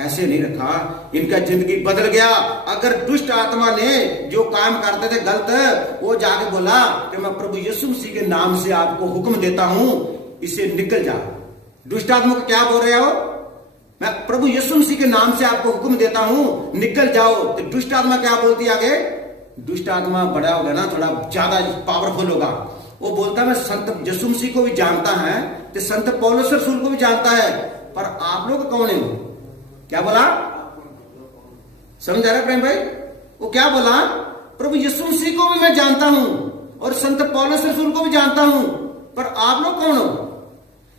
ऐसे नहीं रखा, इनका जिंदगी बदल गया। अगर दुष्ट आत्मा ने जो काम करते थे गलत, वो जाके बोला कि मैं प्रभु यीशु मसीह के नाम से आपको हुक्म देता हूं, इसे निकल जा। दुष्ट आत्मा को क्या बोल रहे हो? मैं प्रभु यीशु मसीह के नाम से आपको हुक्म देता हूं, निकल जाओ। तो दुष्ट आत्मा क्या बोलती है आगे? दुष्ट आत्मा बड़ा होगा ना, थोड़ा ज्यादा पावरफुल होगा। वो बोलता मैं संत यीशु मसीह को भी जानता है, तो संत पौलुस रसूल को भी जानता है, पर आप लोग कौन हो? क्या बोला? समझ आ रहा प्रेम भाई? वो क्या बोला? प्रभु यीशु मसीह को भी मैं जानता हूं और संत पौलुस रसूल को भी जानता हूं, पर आप लोग कौन हो?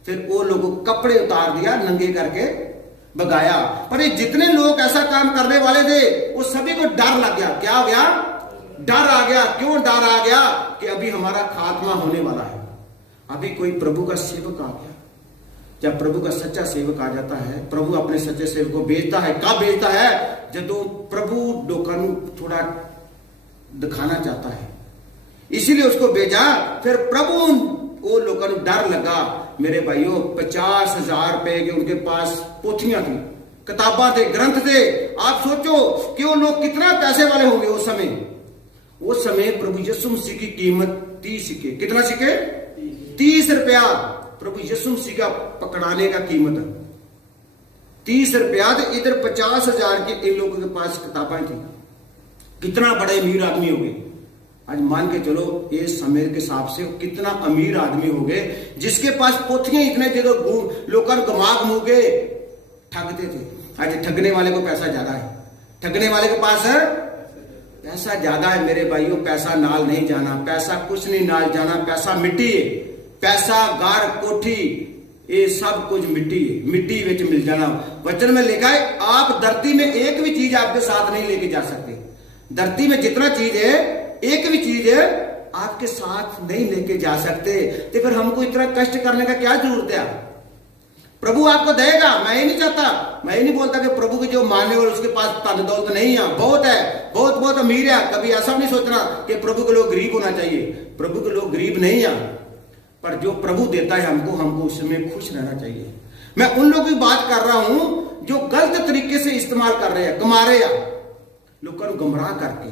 फिर वो लोगों को कपड़े उतार दिया, नंगे करके भगाया। पर ये जितने लोग ऐसा काम करने वाले थे, वो सभी को डर लग गया। क्या हो गया? डर आ गया। क्यों डर आ गया? कि अभी हमारा खात्मा होने वाला है। अभी कोई प्रभु का सेवक आ गया। जब प्रभु का सच्चा सेवक आ जाता है, प्रभु अपने सच्चे सेवक को भेजता है। कब भेजता है? जब प्रभु लोगों को थोड़ा दिखाना चाहता है, इसीलिए उसको भेजा। फिर प्रभु वो लोगों को डर लगा। मेरे भाइयों, 50,000 रुपए के उनके पास पोथियां थी, किताबा थे, ग्रंथ थे। आप सोचो कि वो लोग कितना पैसे वाले होंगे उस समय। उस समय प्रभु यीशु मसीह की कीमत 30 सिक्के। कितना सिक्के? 30 रुपया। प्रभु यीशु मसीह का पकड़ाने का कीमत 30 रुपया। तो इधर 50,000 के इन लोगों के पास किताबें थी। कितना बड़े अमीर आदमी हो गए। आज मान के चलो, ये समय के हिसाब से कितना अमीर आदमी हो गए, जिसके पास पोथियां इतने जो लोग गमाग मुंह के ठगते थे। आज ठगने वाले को पैसा ज्यादा है, ठगने वाले के पास है पैसा ज्यादा है। मेरे भाइयों, पैसा नाल नहीं जाना, पैसा कुछ नहीं नाल जाना। पैसा मिट्टी है, पैसा गार कोठी, ये सब कुछ मिट्टी है, मिट्टी विच मिल जाना। वचन में लिखा है, आप धरती में एक भी चीज आपके साथ नहीं लेके जा सकते। धरती में जितना चीज है, एक भी चीज है आपके साथ नहीं लेके जा सकते। तो फिर हमको इतना कष्ट करने का क्या जरूरत है? प्रभु आपको देगा। मैं ये नहीं चाहता, मैं ये नहीं बोलता कि प्रभु के जो मानने वाले उसके पास धन दौलत नहीं है। बहुत है, बहुत बहुत अमीर है। कभी ऐसा नहीं सोचना कि प्रभु के लोग गरीब होना चाहिए। प्रभु के लोग गरीब नहीं है, पर जो प्रभु देता है हमको उसमें खुश रहना चाहिए। मैं उन लोगों की बात कर रहा हूं जो गलत तरीके से इस्तेमाल कर रहे हैं, कमा रहे हैं लोगों को गुमराह करके।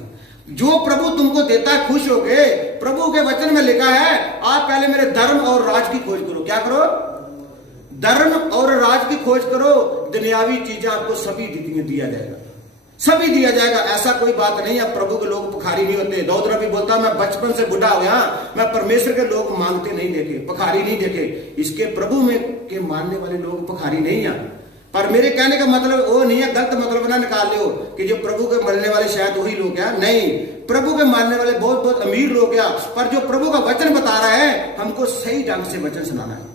जो प्रभु तुमको देता है खुश हो गए। प्रभु के वचन में लिखा है, आप पहले मेरे धर्म और राज की खोज करो। क्या करो? धर्म और राज की खोज करो, दुनियावी चीजें आपको सभी दिया जाएगा, सभी दिया जाएगा। ऐसा कोई बात नहीं है। प्रभु के लोग भिखारी नहीं होते। दाऊद नबी बोलता मैं बचपन से बुढ़ा हो गया, मैं परमेश्वर के लोग मांगते नहीं देखे, भिखारी नहीं देखे। इसके प्रभु में के मानने वाले लोग भिखारी नहीं है। पर मेरे कहने का मतलब वो नहीं है, गलत मतलब ना निकाल लो कि जो प्रभु के मानने वाले शायद वही लोग हैं। नहीं, प्रभु के मानने वाले बहुत बहुत अमीर लोग हैं। पर जो प्रभु का वचन बता रहा है, हमको सही ढंग से वचन सुनाना है।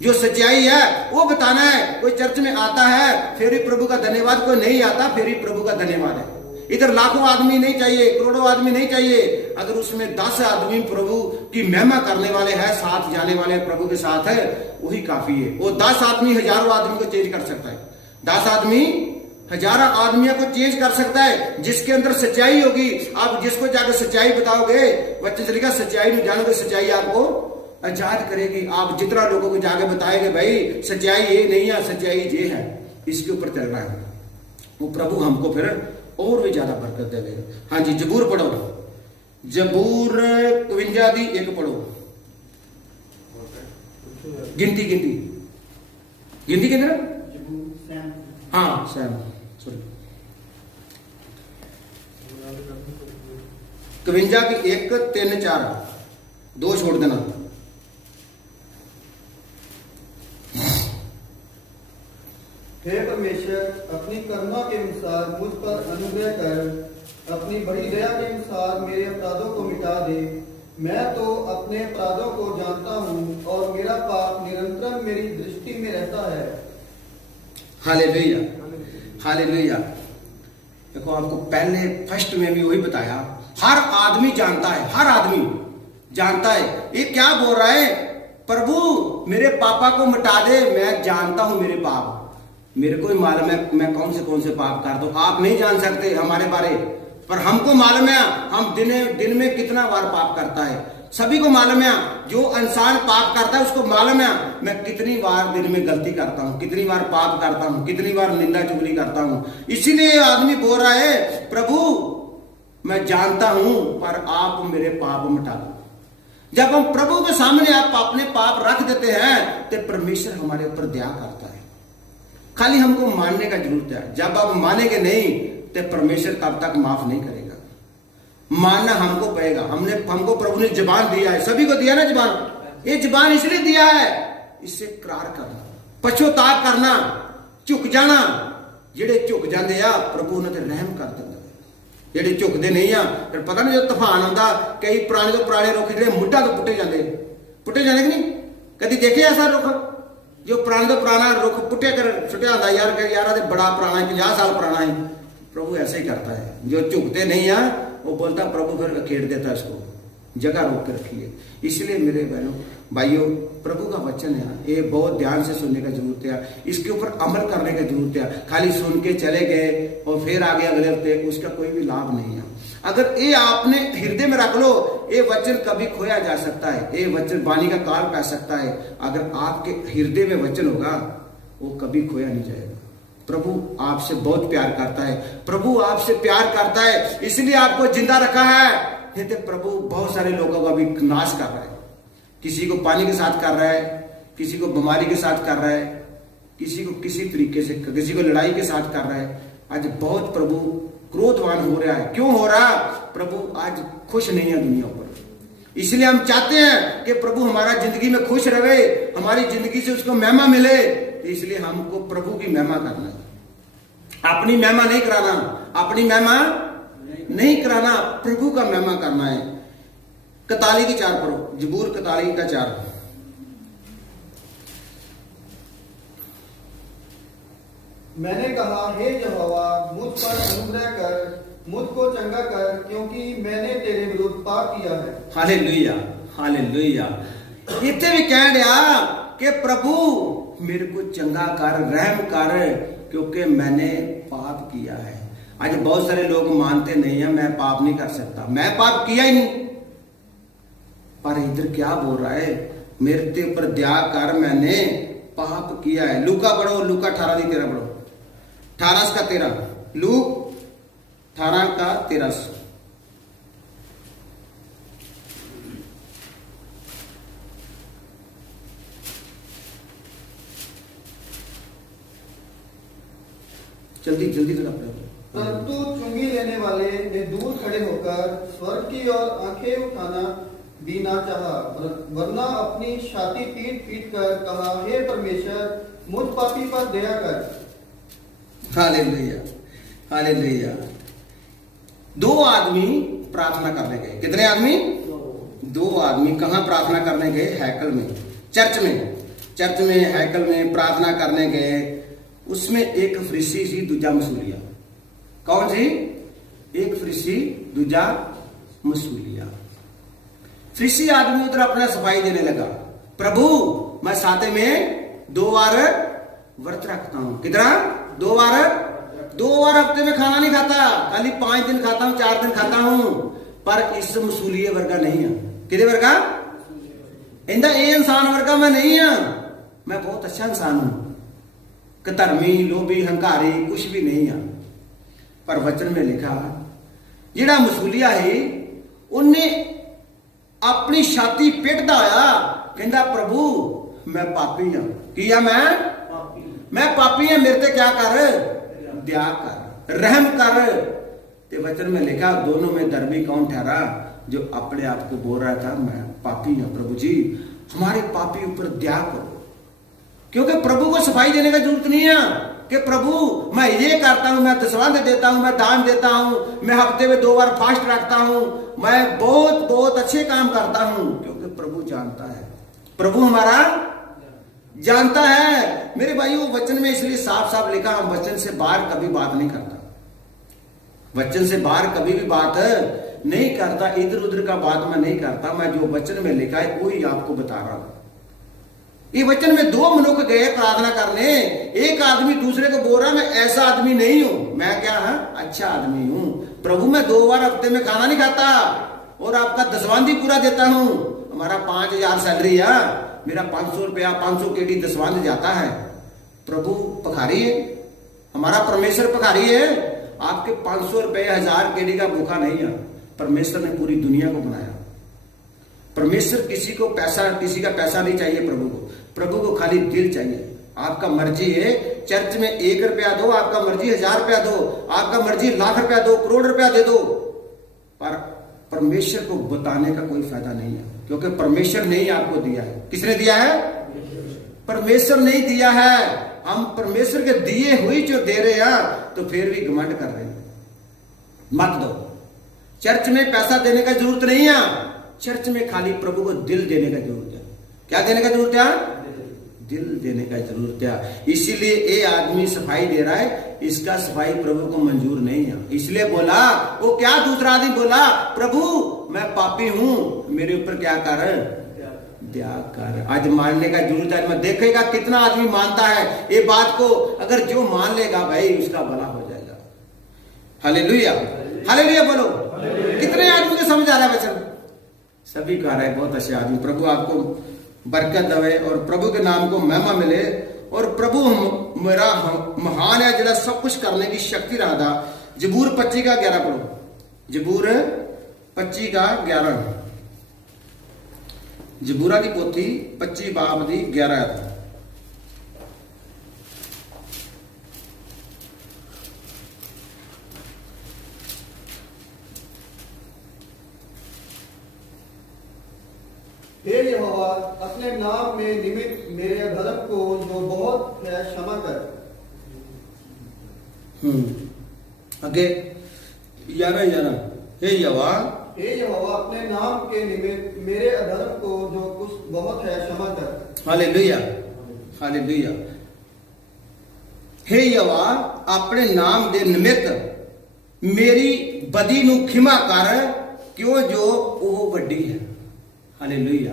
जो सच्चाई है वो बताना है। कोई चर्च में आता है फिर ही प्रभु का धन्यवाद, कोई नहीं आता फिर ही प्रभु का धन्यवाद है। इधर लाखों आदमी नहीं चाहिए, करोड़ों आदमी नहीं चाहिए। अगर उसमें 10 आदमी प्रभु की महिमा करने वाले हैं, साथ जाने वाले प्रभु के साथ है, वही काफी है। वो 10 आदमी हजारों आदमी को चेंज कर सकता है। 10 आदमी हजारों आदमियों को चेंज कर सकता है, जिसके अंदर सच्चाई होगी। आप जिसको जाकर सच्चाई बताओगे, वचन से लिखा सच्चाई नहीं जानोगे, सच्चाई आपको आजाद करेगी। आप जितना लोगों को जाके बताएंगे भाई सच्चाई ये नहीं है, सच्चाई ये है, इसके ऊपर चल रहा है, वो प्रभु हमको फिर और भी ज्यादा बरकत देगा। हाँ जी, जबूर पढ़ो, जबूर 52:1 पढ़ो। गिनती किधर? हाँ सैम, सॉरी 52:1, 3, 4 2 छोड़ देना। हे परमेश्वर, अपनी करुणा के अनुसार मुझ पर अनुग्रह कर, अपनी बड़ी दया के अनुसार मेरे अपराधों को मिटा दे। मैं तो अपने अपराधों को जानता हूँ और मेरा पाप निरंतर मेरी दृष्टि में रहता है। Hallelujah, hallelujah. देखो, आपको पहले फर्स्ट में भी वही बताया, हर आदमी जानता है, हर आदमी जानता है। ये क्या बोल रहा है? प्रभु मेरे पापा को मिटा दे, मैं जानता हूं मेरे पाप, मेरे को ही मालूम है मैं कौन से पाप करता हूं। आप नहीं जान सकते हमारे बारे, पर हमको मालूम है हम दिन में कितना बार पाप करता है। सभी को मालूम है, जो इंसान पाप करता है उसको मालूम है मैं कितनी बार दिन में गलती करता हूं, कितनी बार पाप करता हूं, कितनी बार निंदा चुगली करता हूं। इसीलिए आदमी बोल रहा है प्रभु मैं जानता हूं पर आप मेरे पाप मिटा दो। जब हम प्रभु के सामने आप अपने पाप रख देते हैं तो परमेश्वर हमारे ऊपर दया करता है। खाली हमको मानने का जरूरत है। जब आप मानेंगे नहीं तो परमेश्वर तब तक माफ नहीं करेगा। मानना हमको पड़ेगा। हमको प्रभु ने जुबान दिया है, सभी को दिया ना जुबान। ये जुबान इसलिए दिया है, इससे करार करना, पछतावा करना, झुक जाना। जेड़े झुक जाते आ प्रभु ने रहम कर दिंदा। जेड़े झुकते नहीं आ फिर पता नहीं जो तूफान आता कई पुराने तो पुराने रुख जो मुड्ढा तो पुट्टे जाते कि नहीं। कभी देखे ऐसा रुख जो पुराने तो पुराना रुख पुट्टे कर सुटिया होता यार बड़ा पुराना 50 साल पुराना है। प्रभु ऐसे ही करता है। जो झुकते नहीं आ वो बोलता प्रभु फिर खेड़ देता इसको, जगह रोक के रखिए। इसलिए मेरे बहनों भाइयों प्रभु का वचन है, ये बहुत ध्यान से सुनने का जरूरत है। इसके ऊपर अमल करने की जरूरत है। खाली सुन के चले गए और फिर आगे अगले हफ्ते, उसका कोई भी लाभ नहीं है। अगर ये आपने हृदय में रख लो, ये वचन कभी खोया जा सकता है, ये वचन वाणी का काल पा सकता है। अगर आपके हृदय में वचन होगा वो कभी खोया नहीं जाएगा। प्रभु आपसे बहुत प्यार करता है, प्रभु आपसे प्यार करता है, इसलिए आपको जिंदा रखा है। नहीं तो प्रभु बहुत सारे लोगों का भी नाश कर रहा है। किसी को पानी के साथ कर रहा है, किसी को बीमारी के साथ कर रहा है, किसी को किसी तरीके से, किसी को लड़ाई के साथ कर रहा है। आज बहुत प्रभु क्रोधवान हो रहा है। क्यों हो रहा? प्रभु आज खुश नहीं है दुनिया पर। इसलिए हम चाहते हैं कि प्रभु हमारा जिंदगी में खुश रहे, हमारी जिंदगी से उसको महिमा मिले। इसलिए हमको प्रभु की महिमा करना है, अपनी महिमा नहीं कराना, अपनी महिमा नहीं कराना, प्रभु का महिमा करना है। 41 की 4 पढ़ो, जबूर 41 का 4। मैंने कहा हे यहोवा मुझ पर अनुग्रह कर, मुझको चंगा कर, क्योंकि मैंने तेरे विरुद्ध पाप किया है। Hallelujah, hallelujah. इतने भी कह दिया कि प्रभु मेरे को चंगा कर, रहम कर, क्योंकि मैंने पाप किया है। आज बहुत सारे लोग मानते नहीं है मैं पाप नहीं कर सकता, मैं पाप किया ही नहीं। पर इधर क्या बोल रहा है? मेरे ऊपर दया कर, मैंने पाप किया है। लूका पढ़ो, लूका 18:13 पढ़ो, 18 का 13, लूक 18 का 13। जल्दी जल्दी जरा पढ़ो। परंतु चुंगी लेने वाले ने दूर खड़े होकर स्वर्ग की ओर आंखें उठाना भी ना चाहा, वरना अपनी छाती पीट पीट कर कहा हे परमेश्वर मुझ पापी पर दया कर। Hallelujah, hallelujah. 2 आदमी प्रार्थना करने गए। कितने आदमी? 2 आदमी कहां प्रार्थना करने गए? हैकल में, चर्च में हैकल में प्रार्थना करने गए। उसमें एक फरीसी सी, दूजा मसूलिया। कौन सी? एक फरीसी, दूजा मसूलिया। फरीसी आदमी उधर अपना सफाई देने लगा। प्रभु मैं साथे में 2 बार व्रत रखता हूं। कितना? 2 बार हफ्ते में खाना नहीं खाता, खाली 5 दिन खाता हूं, 4 दिन खाता हूं। पर इस मसूलिये वर्गा नहीं है। किधे वर्गा? इंदा ये इंसान वर्गा मैं नहीं हूं। मैं बहुत अच्छा इंसान हूं, धर्मी, लोभी, हंकारी कुछ भी नहीं है। पर वचन में लिखा जेड़ा मसूलिया है उन्हें अपनी छाती पेटदा होया कहंदा प्रभु मैं पापी हां। किया मैं पापी हां, मेरे ते क्या कर? दया कर, रहम कर। ते वचन में लिखा दोनों में धर्मी कौन ठहरा? जो अपने आप को बोल रहा था मैं पापी हूं, प्रभु जी हमारे पापी ऊपर दया करो। क्योंकि प्रभु को सफाई देने का जरूरत नहीं है कि प्रभु मैं ये करता हूं, मैं दशवांध देता हूं, मैं दान देता हूं, मैं हफ्ते में 2 बार फास्ट रखता हूं, मैं बहुत बहुत अच्छे काम करता हूं। क्योंकि प्रभु जानता है, प्रभु हमारा जानता है। मेरे भाइयों वचन में इसलिए साफ साफ लिखा हम वचन से बाहर कभी बात नहीं करता, वचन से बाहर कभी भी बात नहीं करता, इधर उधर का बात मैं नहीं करता। मैं जो वचन में लिखा है वही आपको बता रहा हूं। ये वचन में दो मनुष्य गए प्रार्थना करने, एक आदमी दूसरे को बोल रहा मैं ऐसा आदमी नहीं हूं, मैं क्या है अच्छा आदमी हूं प्रभु, मैं 2 बार हफ्ते में खाना नहीं खाता और आपका दसवांधी पूरा देता हूं। हमारा 5,000 सैलरी है, मेरा 500 रुपया 500 केडी दसवांध जाता है। प्रभु पखारी है, हमारा परमेश्वर पखारी है। आपके 500 रुपये 1000 केडी का भूखा नहीं है। परमेश्वर ने पूरी दुनिया को बनाया। परमेश्वर किसी का पैसा नहीं चाहिए प्रभु को खाली दिल चाहिए। आपका मर्जी है चर्च में 1 रुपया दो, आपका मर्जी 1000 रुपया दो, आपका मर्जी लाख रुपया दो, करोड़ रुपया दे दो, पर परमेश्वर को बताने का कोई फायदा नहीं है, क्योंकि परमेश्वर ने ही आपको दिया है। किसने दिया है? परमेश्वर ने ही दिया है। हम परमेश्वर के दिए हुई जो दे रहे हैं तो फिर भी घमंड कर रहे हैं। मत दो। चर्च में पैसा देने का जरूरत नहीं है, चर्च में खाली प्रभु को दिल देने का जरूरत है। क्या देने का जरूरत है? दिल देने का जरूरत है। इसीलिए ये आदमी सफाई दे रहा है, इसका सफाई प्रभु को मंजूर नहीं है। इसलिए बोला वो क्या, दूसरा आदमी बोला प्रभु मैं पापी हूं, मेरे ऊपर क्या कर दया कर। आज मानने का जरूरत है। मैं देखेगा कितना आदमी मानता है ये बात को। अगर जो मान लेगा भाई उसका भला हो जाएगा। हालेलुया, हालेलुया बोलो। कितने आदमी को समझ आ रहा है वचन? सभी कह रहे हैं बहुत अच्छे आदमी। प्रभु आपको बरकत दे और प्रभु के नाम को महिमा मिले। और प्रभु मेरा महान है जिला सब कुछ करने की शक्ति रहा। जबूर 25 का 11 पढ़ो। जबूर 25 का 11। जबूरा की पोथी 25 बाब दी 11। हे यहोवा अपने नाम में निमित्त मेरे अधर्म को जो बहुत है क्षमा कर। आगे 11 हे यहोवा अपने नाम के निमित्त मेरे अधर्म को जो कुछ बहुत है क्षमा कर। Hallelujah, hallelujah. हे यहोवा अपने नाम दे निमित्त मेरी बदी नू खिमा कर, क्यों जो वो वड्डी है। हालेलुया।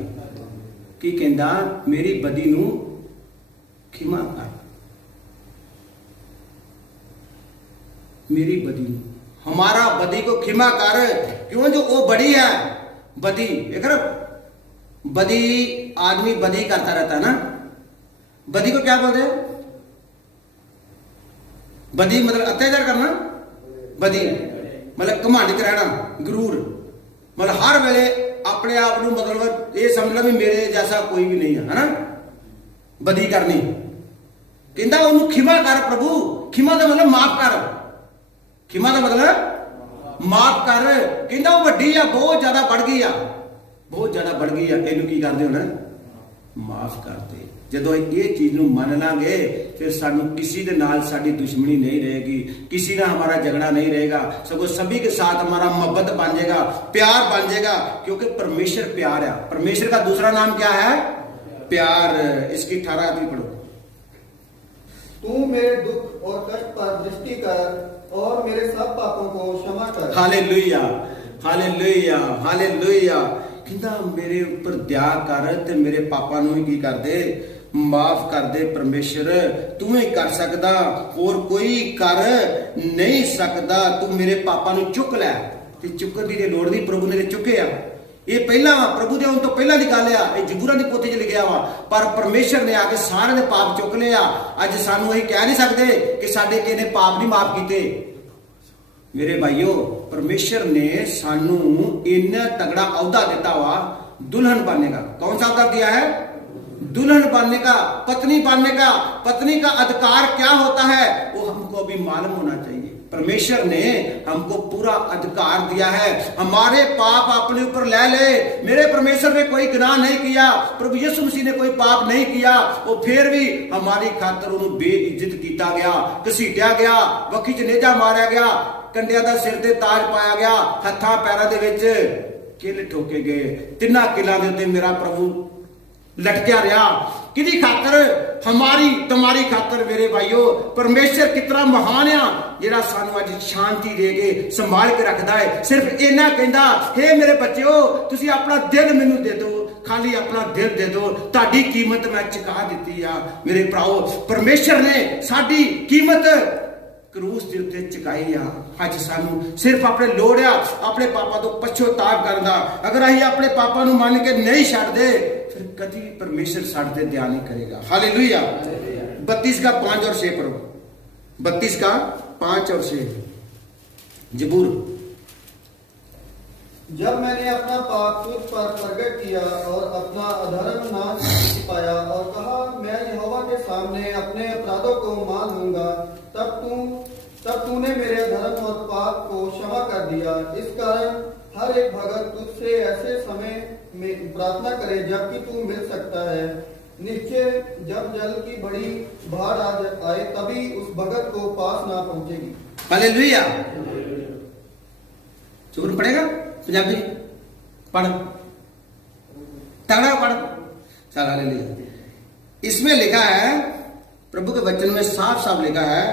की कहंदा मेरी बदी नू खिमा कर, मेरी बदी नू, हमारा बदी को खिमा कर, क्यों जो वो बड़ी है। बदी देख रहे, बदी आदमी बदी करता रहता है ना। बदी को क्या बोलते हैं? बदी मतलब अत्याचार करना। बदी मतलब घमंड च रहना, गुरूर, मतलब हर वेले अपने आप को मतलब ये समझ लो भी मेरे जैसा कोई भी नहीं है ना। बदी करनी कहता उन्होंने खिमा कर प्रभु। खिमा का मतलब माफ कर। खिमा का मतलब माफ कर। कहता वो वड्डी है, बहुत ज्यादा बढ़ गई है, बहुत ज्यादा बढ़ गई है। इनू की करते होना? माफ करते। जो ये चीज मन लांगे फिर सानू किसी दे नाल साडी दुश्मनी नहीं रहेगी, किसी ना हमारा झगड़ा नहीं रहेगा, सगों सभी के साथ हमारा मोहब्बत बन जाएगा, प्यार बन जाएगा, क्योंकि परमेश्वर प्यार है। परमेश्वर का दूसरा नाम क्या है? प्यार। इसकी 18 आदमी पढ़ो। तू मेरे दुख और कष्ट पर दृष्टि कर और मेरे सब पापों को क्षमा कर। Hallelujah, hallelujah, hallelujah. कहता मेरे ऊपर दया कर ते मेरे पापा नू की कर दे, माफ कर दे। परमेश्वर तू ही कर सकदा, और कोई कर नहीं सकदा। तू मेरे पापा नू चुक लै। ते चुकन दी लोड़ दी, प्रभु ने चुके आ। ये पहला प्रभु दे आउण तो पहला दी गल आ। ये जबूरा दी पोथी च लिखिया वा, पर परमेश्वर ने आके सारे दे पाप चुक लिया। अज सानू असीं कह नहीं सकते कि साडे किसी ने पाप नहीं माफ कीते। मेरे भाइयों, परमेश्वर ने सानू इन्ना तगड़ा औहदा दिता हुआ, दुल्हन बनने का। कौन सा औहदा दिया है? दुल्हन बनने का, पत्नी बनने का। पत्नी का अधिकार क्या होता है वो हमको अभी मालूम होना चाहिए। परमेश्वर ने हमको पूरा अधिकार दिया है, हमारे पाप अपने ऊपर ले ले। मेरे परमेश्वर ने कोई गुनाह नहीं किया, प्रभु यीशु मसीह ने कोई पाप नहीं किया, वो फिर भी हमारी खातर उन्होंने बेइज्जत किया गया, घसीटिया गया, वक्खी च नेजा मारिया गया, कंडिया का सिर ते ताज पाया गया, हत्थां पैरां दे विच किल ठोके गए। 3 किलों के उत्ते मेरा प्रभु लटकिया रहा। किदी खातर? हमारी तुम्हारी खातर। मेरे भाइयों, परमेश्वर कितना महान है जिहड़ा सानू अज शांति दे के संभाल के रखता है। सिर्फ इन्ना कहंदा, हे मेरे बच्चों तुसी अपना दिल मैनू दे दो, खाली अपना दिल दे दो, ताड़ी कीमत मैं चुका दी आ। मेरे भराओ, परमेश्वर ने साड़ी कीमत क्रूस के उत्ते चुकाई आ। अज सानू सिर्फ अपने लोड़ आ अपने पापा तो पछताव करन दा। अगर असीं अपने पापा नू मान के नहीं छड्डदे फिर कभी परमेश्वर साडे ते दया नहीं करेगा। हालेलुया। 32 का 5 और 6 पढ़ो। 32 का 5 और 6 जबूर। जब मैंने अपना पाप तुझ पर प्रकट किया और अपना अधर्म नाश छिपाया और कहा मैं यहोवा के सामने अपने अपराधों को मान लूंगा, तब तूने मेरे अधर्म और पाप को क्षमा कर दिया। इस कारण हर एक भगत तुझसे ऐसे समय में प्रार्थना करे जबकि तू मिल सकता है। निश्चय जब जल की बड़ी बाढ़ आए तभी उस भगत को पास ना पहुंचेगी। हालेलुया। चोर पढ़ेगा पंजाबी पढ़, तगड़ा पढ़। चल हालेलुया। इसमें लिखा है, प्रभु के वचन में साफ साफ लिखा है,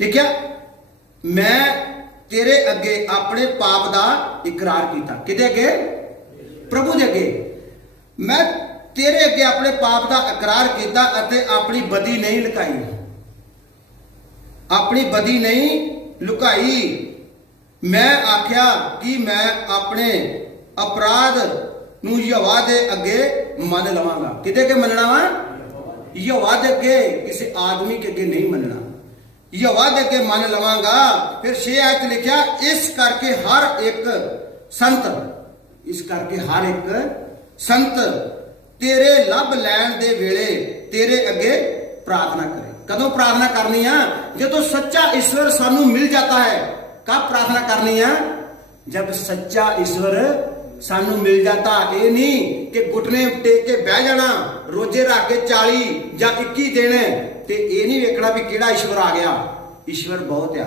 लिखा मैं तेरे अगे अपने पाप का इकरार किया। किदे अगे? प्रभु दे अगे। मैं तेरे अगे अपने पाप का इकरार किया अते अपनी बदी नहीं लुकाई। अपनी बदी नहीं लुकाई। मैं आख्या कि मैं अपने अपराध नू यहोवा दे अगे मन लवांगा। किदे अगे मनना वा? यहोवा दे अगे, किसी आदमी के अगे नहीं मनना। यहोवा दे अगे मन लवांगा। फिर 6 आयत लिखा, इस करके हर एक संत, इस करके हर एक संत तेरे लब लैन दे वेले तेरे अगे प्रार्थना करे। कदों प्रार्थना करनी है? जो सच्चा ईश्वर सानू मिल जाता है। कब प्रार्थना करनी है? जब सच्चा ईश्वर सानू मिल जाता। ये नहीं कि घुटने टेक के बह जाना, रोजे रख के 40 या 21 दिन, ते ये नहीं वेखना भी केड़ा ईश्वर आ गया। ईश्वर बहुत है।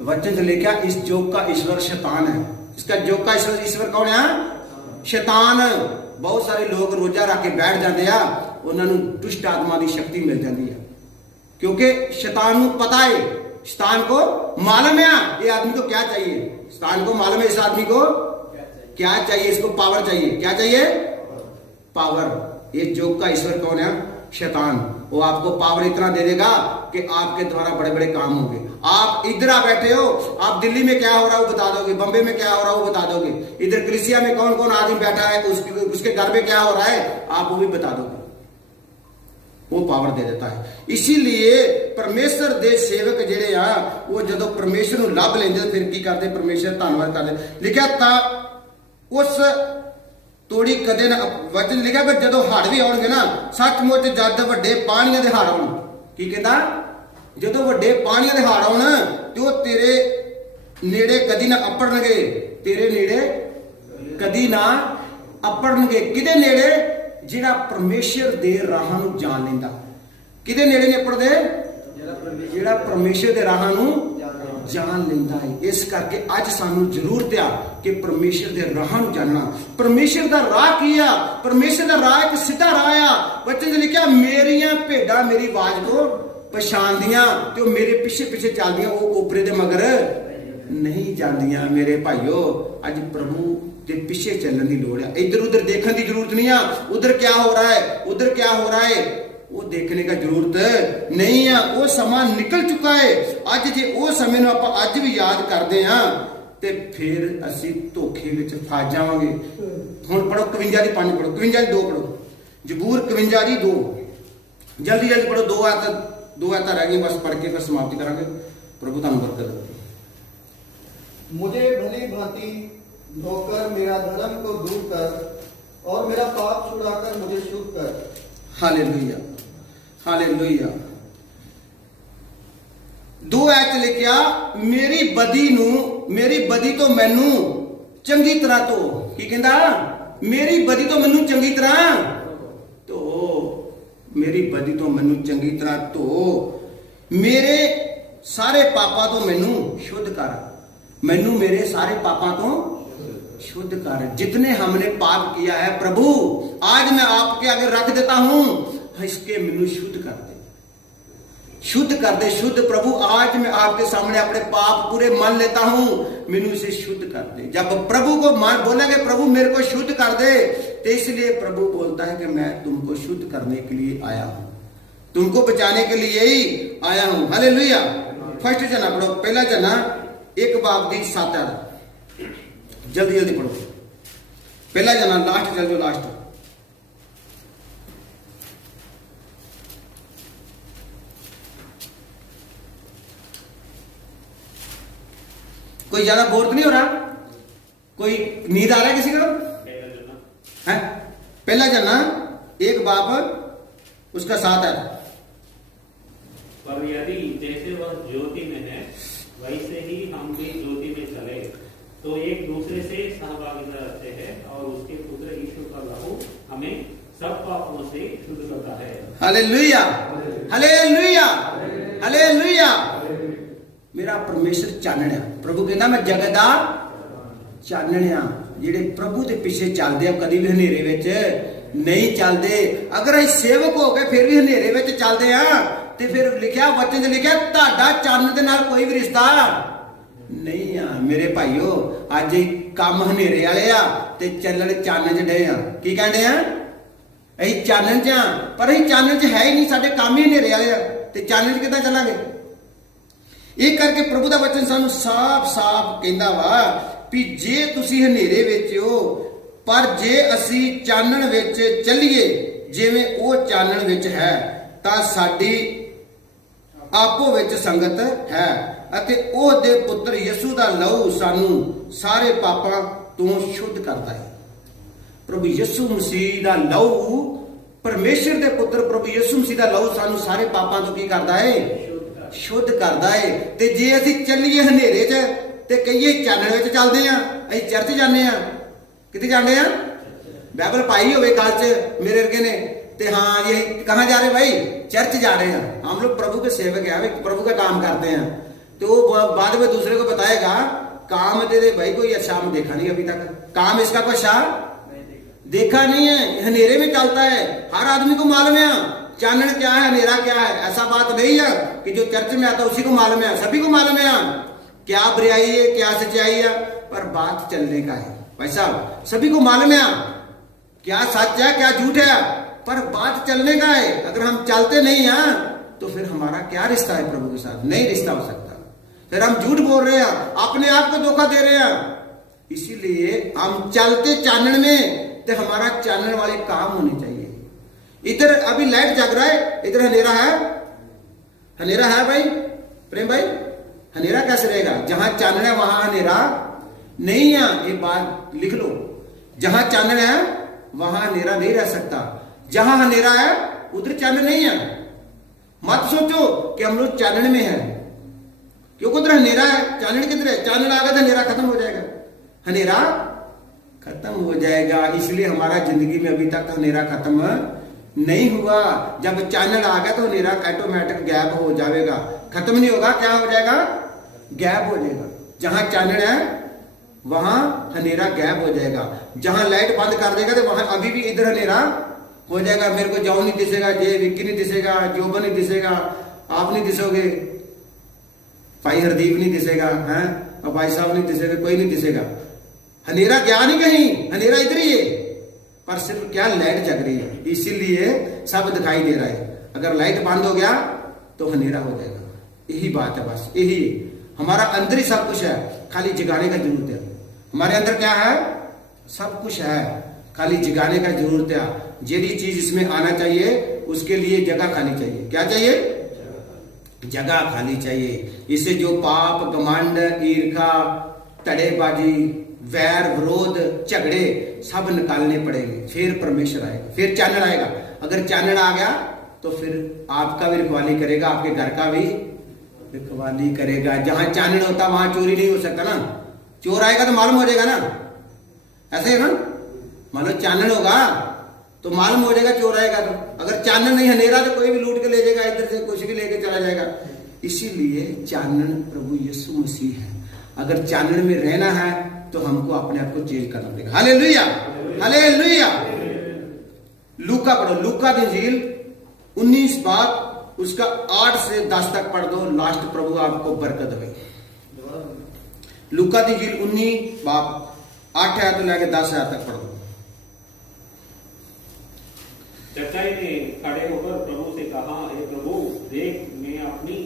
वचन से लिखा इस जोग का ईश्वर शैतान है। इसका जोग का ईश्वर कौन है? शैतान। बहुत सारे लोग रोजा रख के बैठ जाते हैं, उन्होंने दुष्ट आत्मा की शक्ति मिल जाती है, क्योंकि शैतान को पता है, शैतान को मालूम है ये आदमी को क्या चाहिए। शैतान को मालूम है इस आदमी को क्या चाहिए। इसको पावर चाहिए। क्या चाहिए? पावर। ये जोग का ईश्वर कौन है? शैतान। वो आपको पावर इतना दे देगा कि आपके द्वारा बड़े बड़े काम होंगे। आप इधर आ बैठे हो, आप दिल्ली में क्या हो रहा है वो बता दोगे, बम्बे में क्या हो रहा है वो बता दोगे, इधर कलीसिया में कौन कौन आदमी बैठा है उसके घर में क्या हो रहा है आप वो भी बता दोगे। वो पावर दे देता है। इसीलिए परमेश्वर दे सेवक जेड़े आ वो जदों परमेश्वर नूं लभ लेंदे फिर की करते? परमेश्वर धन्नवाद करदे। लिखा था उस तोड़ी कदे ना, वचन लिखा कि जदों हड़ भी आउणगे ना, सचमुच जद वड्डे पाणियां दे हड़ आउण। की कहंदा? जदों वड्डे पाणियां दे हड़ आउण ते वो तेरे नेड़े कदी ना अपड़नगे। तेरे नेड़े कदी ना अपड़नगे। किदे नेड़े? जिहड़ा परमेश्वर दे राहां नूं जान लैंदा। किदे नेड़े नहीं अपड़दे? जिहड़ा परमेश्वर दे राहां नूं जान लेंदा है। इस करके अज सानू जरूरत आ कि परमेश्वर दे राह नूं जानना। परमेश्वर दा राह की आ? परमेश्वर दा राह एक सीधा राह आ। बच्चे ने लिखा मेरियां भेडां मेरी आवाज को पछाणदियां ते ओ मेरे पीछे पीछे चलदियां, ओ ओपरे दे मगर नहीं जांदियां। मेरे भाइयों अज प्रभु के पीछे चलने की लोड़ है। इधर उधर देखने की जरूरत नहीं है। उधर क्या हो रहा है, उधर क्या हो रहा है, वो देखने का जरूरत नहीं है। वो समा निकल चुका है। अज जे वो समय नूं आपां अज भी याद करते हैं ते फिर असीं धोखे विच फस जावांगे। हुण पढ़ो 52 दी 5 पढ़ो, 52 दी 2 पढ़ो। जबूर 52 दी 2 जल्दी जल्दी पढ़ो। 2 आयत रह गई, बस पढ़ के फिर समाप्ति करांगे। प्रभु तुहानूं बरकत दे। मुझे भली भांति धोकर मेरा धर्म को दूर कर और मेरा पाप छुड़ाकर मुझे शुद्ध कर। Hallelujah, hallelujah. 2 आयत लिखिया मेरी बदी तो मैनू चंगी तरह तो। की कहंदा? मेरी बदी तो मैनू चंगी तरह तो, मेरी बदी तो मैनू चंगी तरह तो, मेरे सारे पापा तो मैनू शुद्ध कर। मैनू मेरे सारे पापा तो शुद्ध कर। जितने हमने पाप किया है प्रभु आज मैं आपके आगे रख देता हूं, इसके मैनू शुद्ध कर दे, शुद्ध कर दे। शुद्ध प्रभु, आज मैं आपके सामने अपने पाप पूरे मान लेता हूं, मैनू इसे शुद्ध कर दे। जब प्रभु को मान बोलेंगे प्रभु मेरे को शुद्ध कर दे, तो इसलिए प्रभु बोलता है कि मैं तुमको शुद्ध करने के लिए आया हूं, तुमको बचाने के लिए ही आया हूं। हालेलुया। फर्स्ट जना पढ़ो, पहला जना 1 बाब दी 7 आयत, जल्दी जल्दी पढ़ो। पहला जना लास्ट चल जो लास्ट। कोई ज्यादा बोर तो नहीं हो रहा? कोई नींद आ रहा है किसी को? है पहला जना 1 बाब उसका 7 है। पर यदि जैसे वह ज्योति में है वैसे ही हम भी ज्योति में चले तो एक दूसरे से सहभागिता रखते हैं और उसके पुत्र यीशु का लहू हमें सब पापों से शुद्ध करता है। Hallelujah, hallelujah, hallelujah. मेरा परमेश्वर चानणिया, प्रभु कहना मैं जगत दा चानणिया। ਜਿਹੜੇ प्रभु के पीछे चलते हैं कभी भी हनेरे विच नहीं चलते। अगर अस सेवक हो गए फिर भी हनेरे विच चलते हैं तो फिर लिखा वचन च लिखा ਤੁਹਾਡਾ ਚੰਨ ਦੇ ਨਾਲ कोई भी रिश्ता नहीं आ। मेरे भाईओ ਅੱਜ ਕੰਮ ਹਨੇਰੇ ਵਾਲੇ ਆ ਤੇ ਚੱਲਣ ਚੰਨ ਚ ਡੇ ਆ। ਕੀ ਕਹਿੰਦੇ ਆ? ਅਸੀਂ ਚਾਨਣ ਚ ਆ, ਪਰ ਅਸੀਂ ਚਾਨਣ ਚ ਹੈ ਹੀ ਨਹੀਂ, ਸਾਡੇ ਕੰਮ ਹੀ ਹਨੇਰੇ ਵਾਲੇ ਆ ਤੇ ਚਾਨਣ ਚ ਕਿੱਦਾਂ ਚੱਲਾਂਗੇ? ਇਹ ਕਰਕੇ ਪ੍ਰਭੂ ਦਾ ਵਚਨ ਸਾਨੂੰ ਸਾਫ਼-ਸਾਫ਼ ਕਹਿੰਦਾ ਵਾ ਵੀ ਜੇ ਤੁਸੀਂ ਹਨੇਰੇ ਵਿੱਚ ਹੋ, ਪਰ ਜੇ ਅਸੀਂ ਚਾਨਣ ਵਿੱਚ ਚੱਲੀਏ ਜਿਵੇਂ ਉਹ ਚਾਨਣ ਵਿੱਚ ਹੈ ਤਾਂ ਸਾਡੀ ਆਪੋ ਵਿੱਚ ਸੰਗਤ ਹੈ ਅਤੇ ਉਹ ਦੇ ਪੁੱਤਰ ਯਿਸੂ ਦਾ ਲਹੂ ਸਾਨੂੰ ਸਾਰੇ ਪਾਪਾਂ ਤੋਂ ਸ਼ੁੱਧ ਕਰਦਾ ਹੈ। ਪ੍ਰਭੂ ਯਿਸੂ ਮਸੀਹ ਦਾ ਲਹੂ, ਪਰਮੇਸ਼ਰ ਦੇ ਪੁੱਤਰ ਪ੍ਰਭੂ ਯਿਸੂ ਮਸੀਹ ਦਾ ਲਹੂ ਸਾਨੂੰ ਸਾਰੇ ਪਾਪਾਂ ਤੋਂ ਕੀ ਕਰਦਾ ਹੈ? शुद्ध करता है। ते जे असी चलिए हनेरे च ते कहिए चानण विच चलदे आ, असी चर्च जाने आ, किते जाने आ? बाइबल पाई होवे गल च मेरे वर्गे ने ते हाँ ये कहाँ जा रहे भाई? चर्च जा रहे हैं, हम लोग प्रभु के सेवक है, प्रभु का काम करते हैं। तो वो बाद में दूसरे को बताएगा काम तेरे भाई कोई अच्छा हम देखा नहीं अभी तक, काम इसका कोई अच्छा देखा नहीं है, हनेरे में चलता है। हर आदमी को मालूम है चानन क्या है, अंधेरा क्या है। ऐसा बात नहीं है कि जो चर्च में आता उसी को मालूम है, सभी को मालूम है क्या बुराई है क्या सच्चाई है, पर बात चलने का है। भाई साहब सभी को मालूम है क्या सच है क्या झूठ है, पर बात चलने का है। अगर हम चलते नहीं हैं तो फिर हमारा क्या रिश्ता है प्रभु के साथ? नहीं रिश्ता हो सकता। फिर हम झूठ बोल रहे हैं, अपने आप को धोखा दे रहे हैं। इसीलिए हम चलते चानन में तो हमारा चानन वाले काम होने चाहिए। इधर अभी लाइट जग रहा है, इधर हनेरा है, हनेरा है भाई प्रेम भाई, हनेरा कैसे रहेगा? जहां चानन है वहां हनेरा नहीं है। ये बात लिख लो, जहां चानन है वहां हनेरा नहीं रह सकता, जहां हनेरा है उधर चानन नहीं है। मत सोचो कि हम लोग चानन में है, क्योंकि उधर हनेरा है। चानन किधर है? चानन आ गया तो हनेरा खत्म हो जाएगा, हनेरा खत्म हो जाएगा। इसलिए हमारा जिंदगी में अभी तक हनेरा खत्म नहीं हुआ। जब चानन आ गया तो हनेरा ऑटोमेटिक गैप हो जाएगा, खत्म नहीं होगा, क्या हो जाएगा? गैप हो जाएगा। जहां चानन है वहां हनेरा गैप हो जाएगा। जहां लाइट बंद कर देगा तो वहां अभी भी इधर हनेरा हो जाएगा। मेरे को जाओ नहीं दिसेगा, जे विक्की नहीं दिसेगा, जोबन नहीं दिसेगा, आप नहीं दिसोगे, भाई हरदीप नहीं दिसेगा, हैं और भाई साहब नहीं दिसेगा, कोई नहीं दिसेगा। हनेरा गया नहीं कहीं, हनेरा इधर ही है, पर सिर्फ क्या लाइट जग रही है, इसीलिए सब दिखाई दे रहा है। अगर लाइट बंद हो गया तो हनेरा हो जाएगा। यही बात है, बस यही हमारा अंदर ही सब कुछ है, खाली जगाने का जरूरत है। हमारे अंदर क्या है? सब कुछ है, खाली जगाने का जरूरत है। जेडी चीज इसमें आना चाहिए उसके लिए जगह खाली चाहिए। क्या चाहिए? जगह खाली चाहिए। इससे जो पाप, घमंड, ईर्खा, तड़ेबाजी, वैर, विरोध, झगड़े सब निकालने पड़ेंगे, फिर परमेश्वर आएगा, फिर चानन आएगा। अगर चानन आ गया तो फिर आपका भी रखवाली करेगा, आपके घर का भी रखवाली करेगा। जहां चानन होता वहां चोरी नहीं हो सकता ना। चोर आएगा तो मालूम हो जाएगा ना, ऐसे है ना। मान लो चानन होगा तो मालूम हो जाएगा चोर आएगा तो। अगर चानन नहीं, हनेरा तो कोई भी लूट के ले जाएगा, इधर से कुछ भी लेके चला जाएगा। इसीलिए चानन प्रभु यीशु मसीह है। अगर चानन में रहना है तो हमको अपने आप को चेंज करना पड़ेगा। Hallelujah, hallelujah. लूका पढ़ो, लूका दी इंजील 19 बाब उसका 8 से 10 तक पढ़ दो, लास्ट प्रभु आपको बरकत दे। लूका दी इंजील 19 बाप 8 आयत तो लेके 10 आयत तक पढ़ दो। जक्कई ने खड़े होकर प्रभु से कहा, हे प्रभु, देख मैं अपनी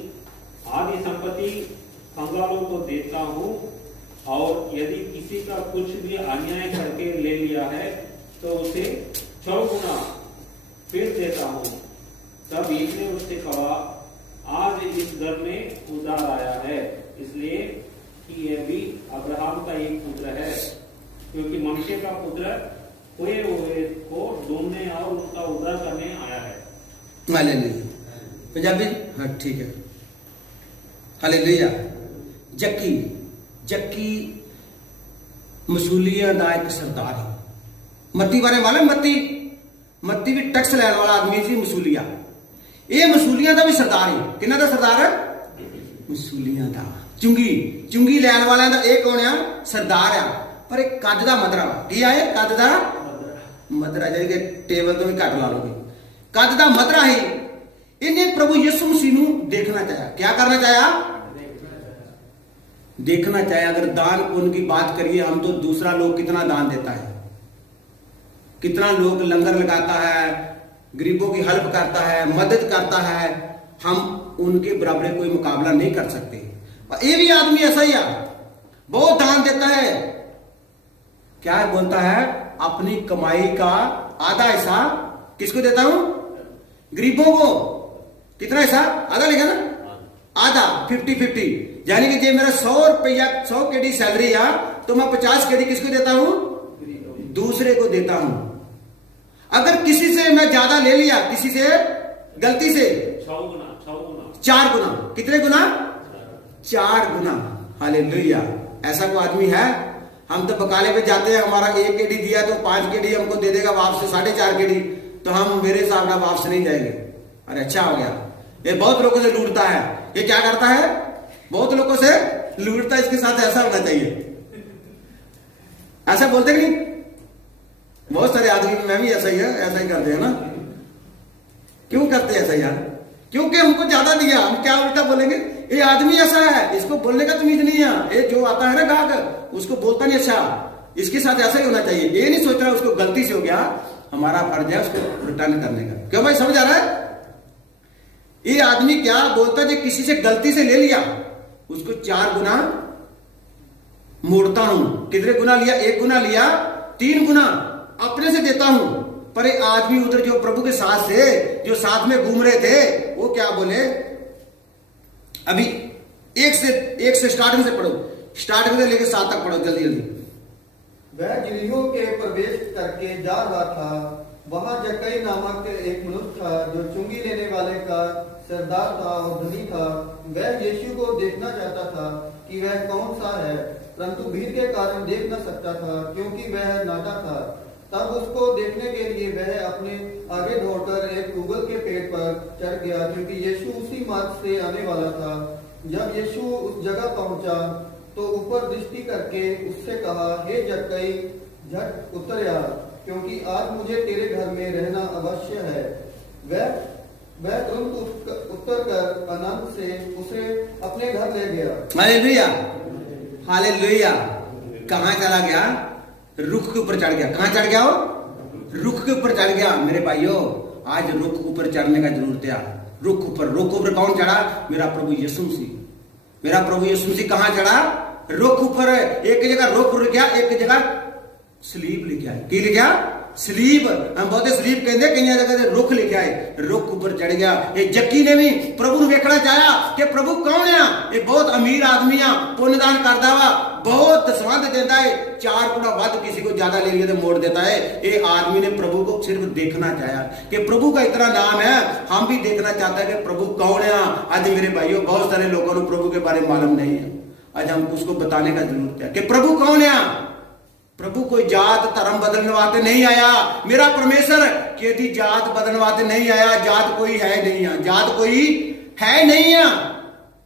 आधी संपत्ति कंगालों को देता हूँ, और यदि किसी का कुछ भी अन्याय करके ले लिया है तो उसे 6 गुना फिर देता हूँ। तब एक ने उससे कहा, आज इस घर में उधार आया है, इसलिए कि यह भी अब्राहम का एक पुत्र है, क्योंकि मनुष्य का पुत्र हुए हुए को ढूंढने और उसका उद्धार करने आया है। हालेलुया। पंजाबी हाँ ठीक है। हालेलुया। जक्की मसूलिया का एक सरदार है। मत्ती बारे मालूम? मत्ती भी टैक्स लैन वाला आदमी सी मसूलिया। ये मसूलिया का भी सरदार है। किन्ना दा सरदार है? मसूलिया का। चुंगी लैन वाले का एक कौन है? सरदार है। पर एक कद का मदरा की है, कद का मदरा, जैसे टेबल तो भी घट ला लोगे, कद का मदरा है। इन्हें प्रभु यीशु मसीह नूं देखना चाहा। क्या करना चाहा? देखना चाहे। अगर दान पुण्य की बात करिए, हम तो दूसरा लोग कितना दान देता है, कितना लोग लंगर लगाता है, गरीबों की हेल्प करता है, मदद करता है, हम उनके बराबर कोई मुकाबला नहीं कर सकते। ये भी आदमी ऐसा ही है, बहुत दान देता है। क्या बोलता है? अपनी कमाई का आधा हिस्सा किसको देता हूं? गरीबों को। कितना हिस्सा? आधा लिखा ना, आधा, 50-50। यानी कि जे मेरा 100 रुपया 100 केडी सैलरी है तो मैं 50 केडी किसको देता हूं? दूसरे को देता हूं। अगर किसी से मैं ज्यादा ले लिया, किसी से गलती से 6 गुना 4 गुना। कितने गुना? 4 गुना। हालेलुया। ऐसा कोई आदमी है? हम तो बकाले पे जाते हैं, हमारा 1 केडी दिया तो 5 केडी हमको दे देगा वापस, 4.5 केडी, तो हम मेरे हिसाब से वापस नहीं जाएंगे। अरे अच्छा हो गया। ये बहुत लोगों से लूटता है। ये क्या करता है? बहुत लोगों से लूटता है। इसके साथ ऐसा होना चाहिए। ऐसा बोलते नहीं? बहुत सारे आदमी, मैं भी ऐसा ही है, ऐसा ही करते हैं ना। क्यों करते हैं ऐसा यार? क्योंकि हमको ज्यादा दिया, हम क्या उल्टा बोलेंगे? ये आदमी ऐसा है, इसको बोलने का तमीज नहीं है। ये जो आता है ना गाहक, उसको बोलता नहीं अच्छा, इसके साथ ऐसा ही होना चाहिए। ये नहीं सोच रहा उसको गलती से हो गया, हमारा फर्ज है उसको रिटर्न करने का। क्यों भाई, समझ आ रहा है? ये आदमी क्या बोलता है? किसी से गलती से ले लिया, उसको 4 गुना मोड़ता हूं। कितने गुना लिया? 1 गुना लिया, 3 गुना अपने से देता हूं। पर एक आदमी उधर जो प्रभु के साथ से, जो साथ में घूम रहे थे, वो क्या बोले? अभी एक से स्टार्टिंग से पढ़ो, स्टार्टिंग से लेकर 7 तक पढ़ो, जल्दी जल्दी। वह यरीहो के प्रवेश करके जा रहा था। वहां जक्कई नामक एक मनुष्य था जो चुंगी लेने वाले का सरदार था और धनी था। वह यीशु को देखना चाहता था कि वह कौन सा है, परंतु भीड़ के कारण देख न सकता था, क्योंकि वह नाटा था। तब उसको देखने के लिए वह अपने आगे दौड़कर एक उगल के पेड़ पर चढ़ गया, क्योंकि यीशु उसी मार्ग से आने वाला था। जब यीशु उस जगह पहुंचा तो ऊपर दृष्टि करके उससे कहा, हे जक्कई, झट उतर आ, क्योंकि आज मुझे तेरे घर में रहना अवश्य है। वह तुरंत उतर कर आनंद से उसे अपने घर ले गया। Hallelujah, hallelujah. कहां चला गया? रुख के ऊपर चढ़ गया। कहां चढ़ गया? वो रुख के ऊपर चढ़ गया। मेरे भाइयों, आज रुख ऊपर चढ़ने का जरूरत है। रुख ऊपर कौन चढ़ा? मेरा प्रभु यीशु मसीह। मेरा प्रभु यीशु मसीह कहां चढ़ा? रुख ऊपर। एक जगह रुख रुक गया, एक जगह स्लीप लिखा है। की लिखा? स्लीप। हम बोलते स्लीप कहते, कई जगह रुख लिखा है। रुख ऊपर चढ़ गया। ये जक्की ने भी प्रभु वेखना चाहा कि प्रभु कौन है। ये बहुत अमीर आदमी आ, पुण्यदान करता वा, बहुत दसवंध देता है, 4 गुना वध किसी को ज्यादा ले लिया तो मोड़ देता है। ये आदमी ने प्रभु को सिर्फ देखना चाहा कि प्रभु का इतना नाम है, हम भी देखना चाहते हैं कि प्रभु कौन है। आज मेरे भाइयों, बहुत सारे लोगों को प्रभु के बारे में मालूम नहीं है। आज हम उसको बताने का जरूरत है कि प्रभु कौन है। प्रभु कोई जात धर्म बदलने वास्ते नहीं आया। मेरा परमेश्वर कहती जात बदलने वास्ते नहीं आया। जात कोई है नहीं है, जात कोई है नहीं है।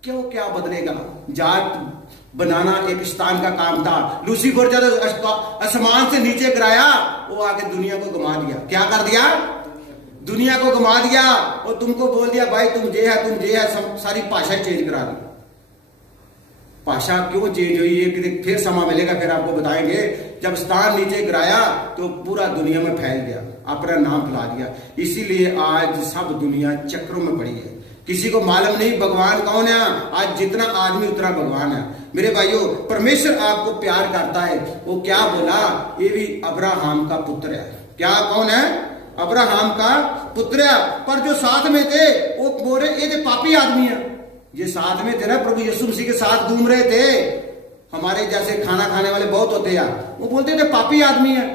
क्यों? क्या बदलेगा? जात बनाना एक शैतान का काम था। लूसीफर जब आसमान से नीचे गिराया, वो आके दुनिया को घुमा दिया। क्या कर दिया? दुनिया को घुमा दिया और तुमको बोल दिया भाई तुम जे है तुम जे है, सारी भाषा चेंज करा दी। भाषा क्यों चेंज हुई है फिर समय मिलेगा, फिर आपको बताएंगे। जब स्थान नीचे गिराया तो पूरा दुनिया में फैल गया, अपना नाम फैला दिया। इसीलिए आज सब दुनिया चक्रों में पड़ी है, किसी को मालूम नहीं भगवान कौन है। आज जितना आदमी उतना भगवान है। मेरे भाइयों, परमेश्वर आपको प्यार करता है। वो क्या बोला, ये भी अब्राहम का पुत्र है। क्या कौन है? अब्राहम का पुत्र है। पर जो साथ में थे वो बोले ये पापी आदमी है। ये साथ में थे ना, प्रभु यीशु मसीह के साथ घूम रहे थे। हमारे जैसे खाना खाने वाले बहुत होते हैं, वो बोलते थे पापी आदमी है,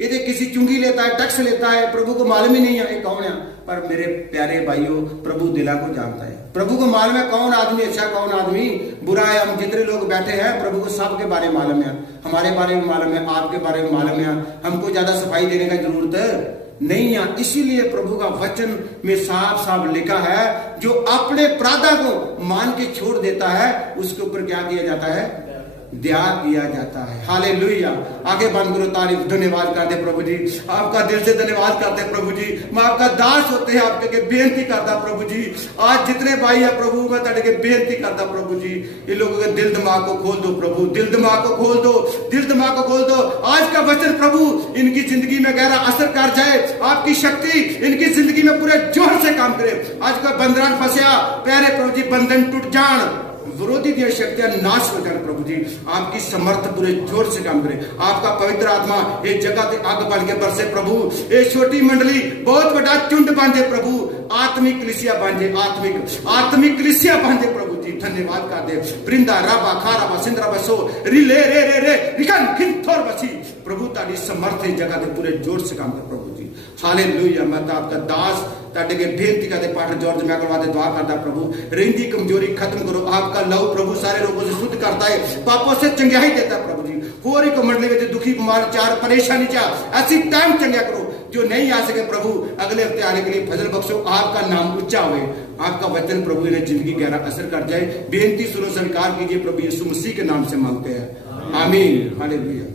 ये किसी चुंगी लेता है, टैक्स लेता है, प्रभु को मालूम ही नहीं है ये कौन है। पर मेरे प्यारे भाइयों, प्रभु दिला को जानता है। प्रभु को मालूम है कौन आदमी अच्छा, कौन आदमी बुरा है। हम जितने लोग बैठे हैं, प्रभु को सबके बारे में मालूम है। हमारे बारे में मालूम है, आपके बारे में मालूम है। हमको ज्यादा सफाई देने की जरूरत नहीं है। इसीलिए प्रभु का वचन में साफ साफ लिखा है, जो अपने प्रादा को मान के छोड़ देता है उसके ऊपर क्या किया जाता है? दया किया जाता है। हालेलुया। आगे बंद करो, तारीफ धन्यवाद करते प्रभु जी, आपका दिल से धन्यवाद करते प्रभु जी। मैं आपका दास होते हैं, आपके बेनती करता प्रभु जी। आज जितने भाई है प्रभु, मैं तेरे बेनती करता प्रभु जी, इन लोगों के दिल दिमाग को खोल दो प्रभु, दिल दिमाग को खोल दो, दिल दिमाग को खोल दो। आज का वचन प्रभु इनकी जिंदगी में गहरा असर कर जाए, आपकी शक्ति इनकी जिंदगी में पूरे जोर से काम करे। आज का बंधन फंसया प्यारे प्रभु जी, बंधन टूट जान, विरोधी दी शक्तियां नाश हो जाए प्रभु जी। आपकी समर्थ पूरे जोर से काम करे। आपका पवित्र आत्मा ये जगह से आग बढ़ के बरसे प्रभु। ये छोटी मंडली बहुत बड़ा चुंड बांधे प्रभु, आत्मिक कलीसिया बांधे, आत्मिक कलीसिया बांधे प्रभु जी। धन्यवाद कर दे। वृंदा राबा खारा बसिंद्रा बसो रिले रे रे रे रिकन खिंथोर बसी प्रभु, तारी समर्थ जगह से पूरे जोर से काम कर प्रभु जी। हालेलुया। मैं तो आपका दास ताटे के बेनती करते पाटर जॉर्ज मैं करवाते दुआ करता प्रभु, रेंदी कमजोरी खत्म करो। आपका लहू प्रभु सारे रोगों से शुद्ध करता है, पापों से चंगाई देता है प्रभु जी। होरी को मंडली में दुखी बीमार चार परेशानी चाह ऐसी टाइम चंगा करो। जो नहीं आ सके प्रभु, अगले हफ्ते आने के लिए फजल बख्शो, आपका नाम ऊंचा हुए, आपका वचन प्रभु इन्हें जिंदगी गहरा असर कर जाए। बेनती सुनो, स्वीकार कीजिए प्रभु यीशु मसीह के नाम से मांगते हैं, आमीन। हालेलुया।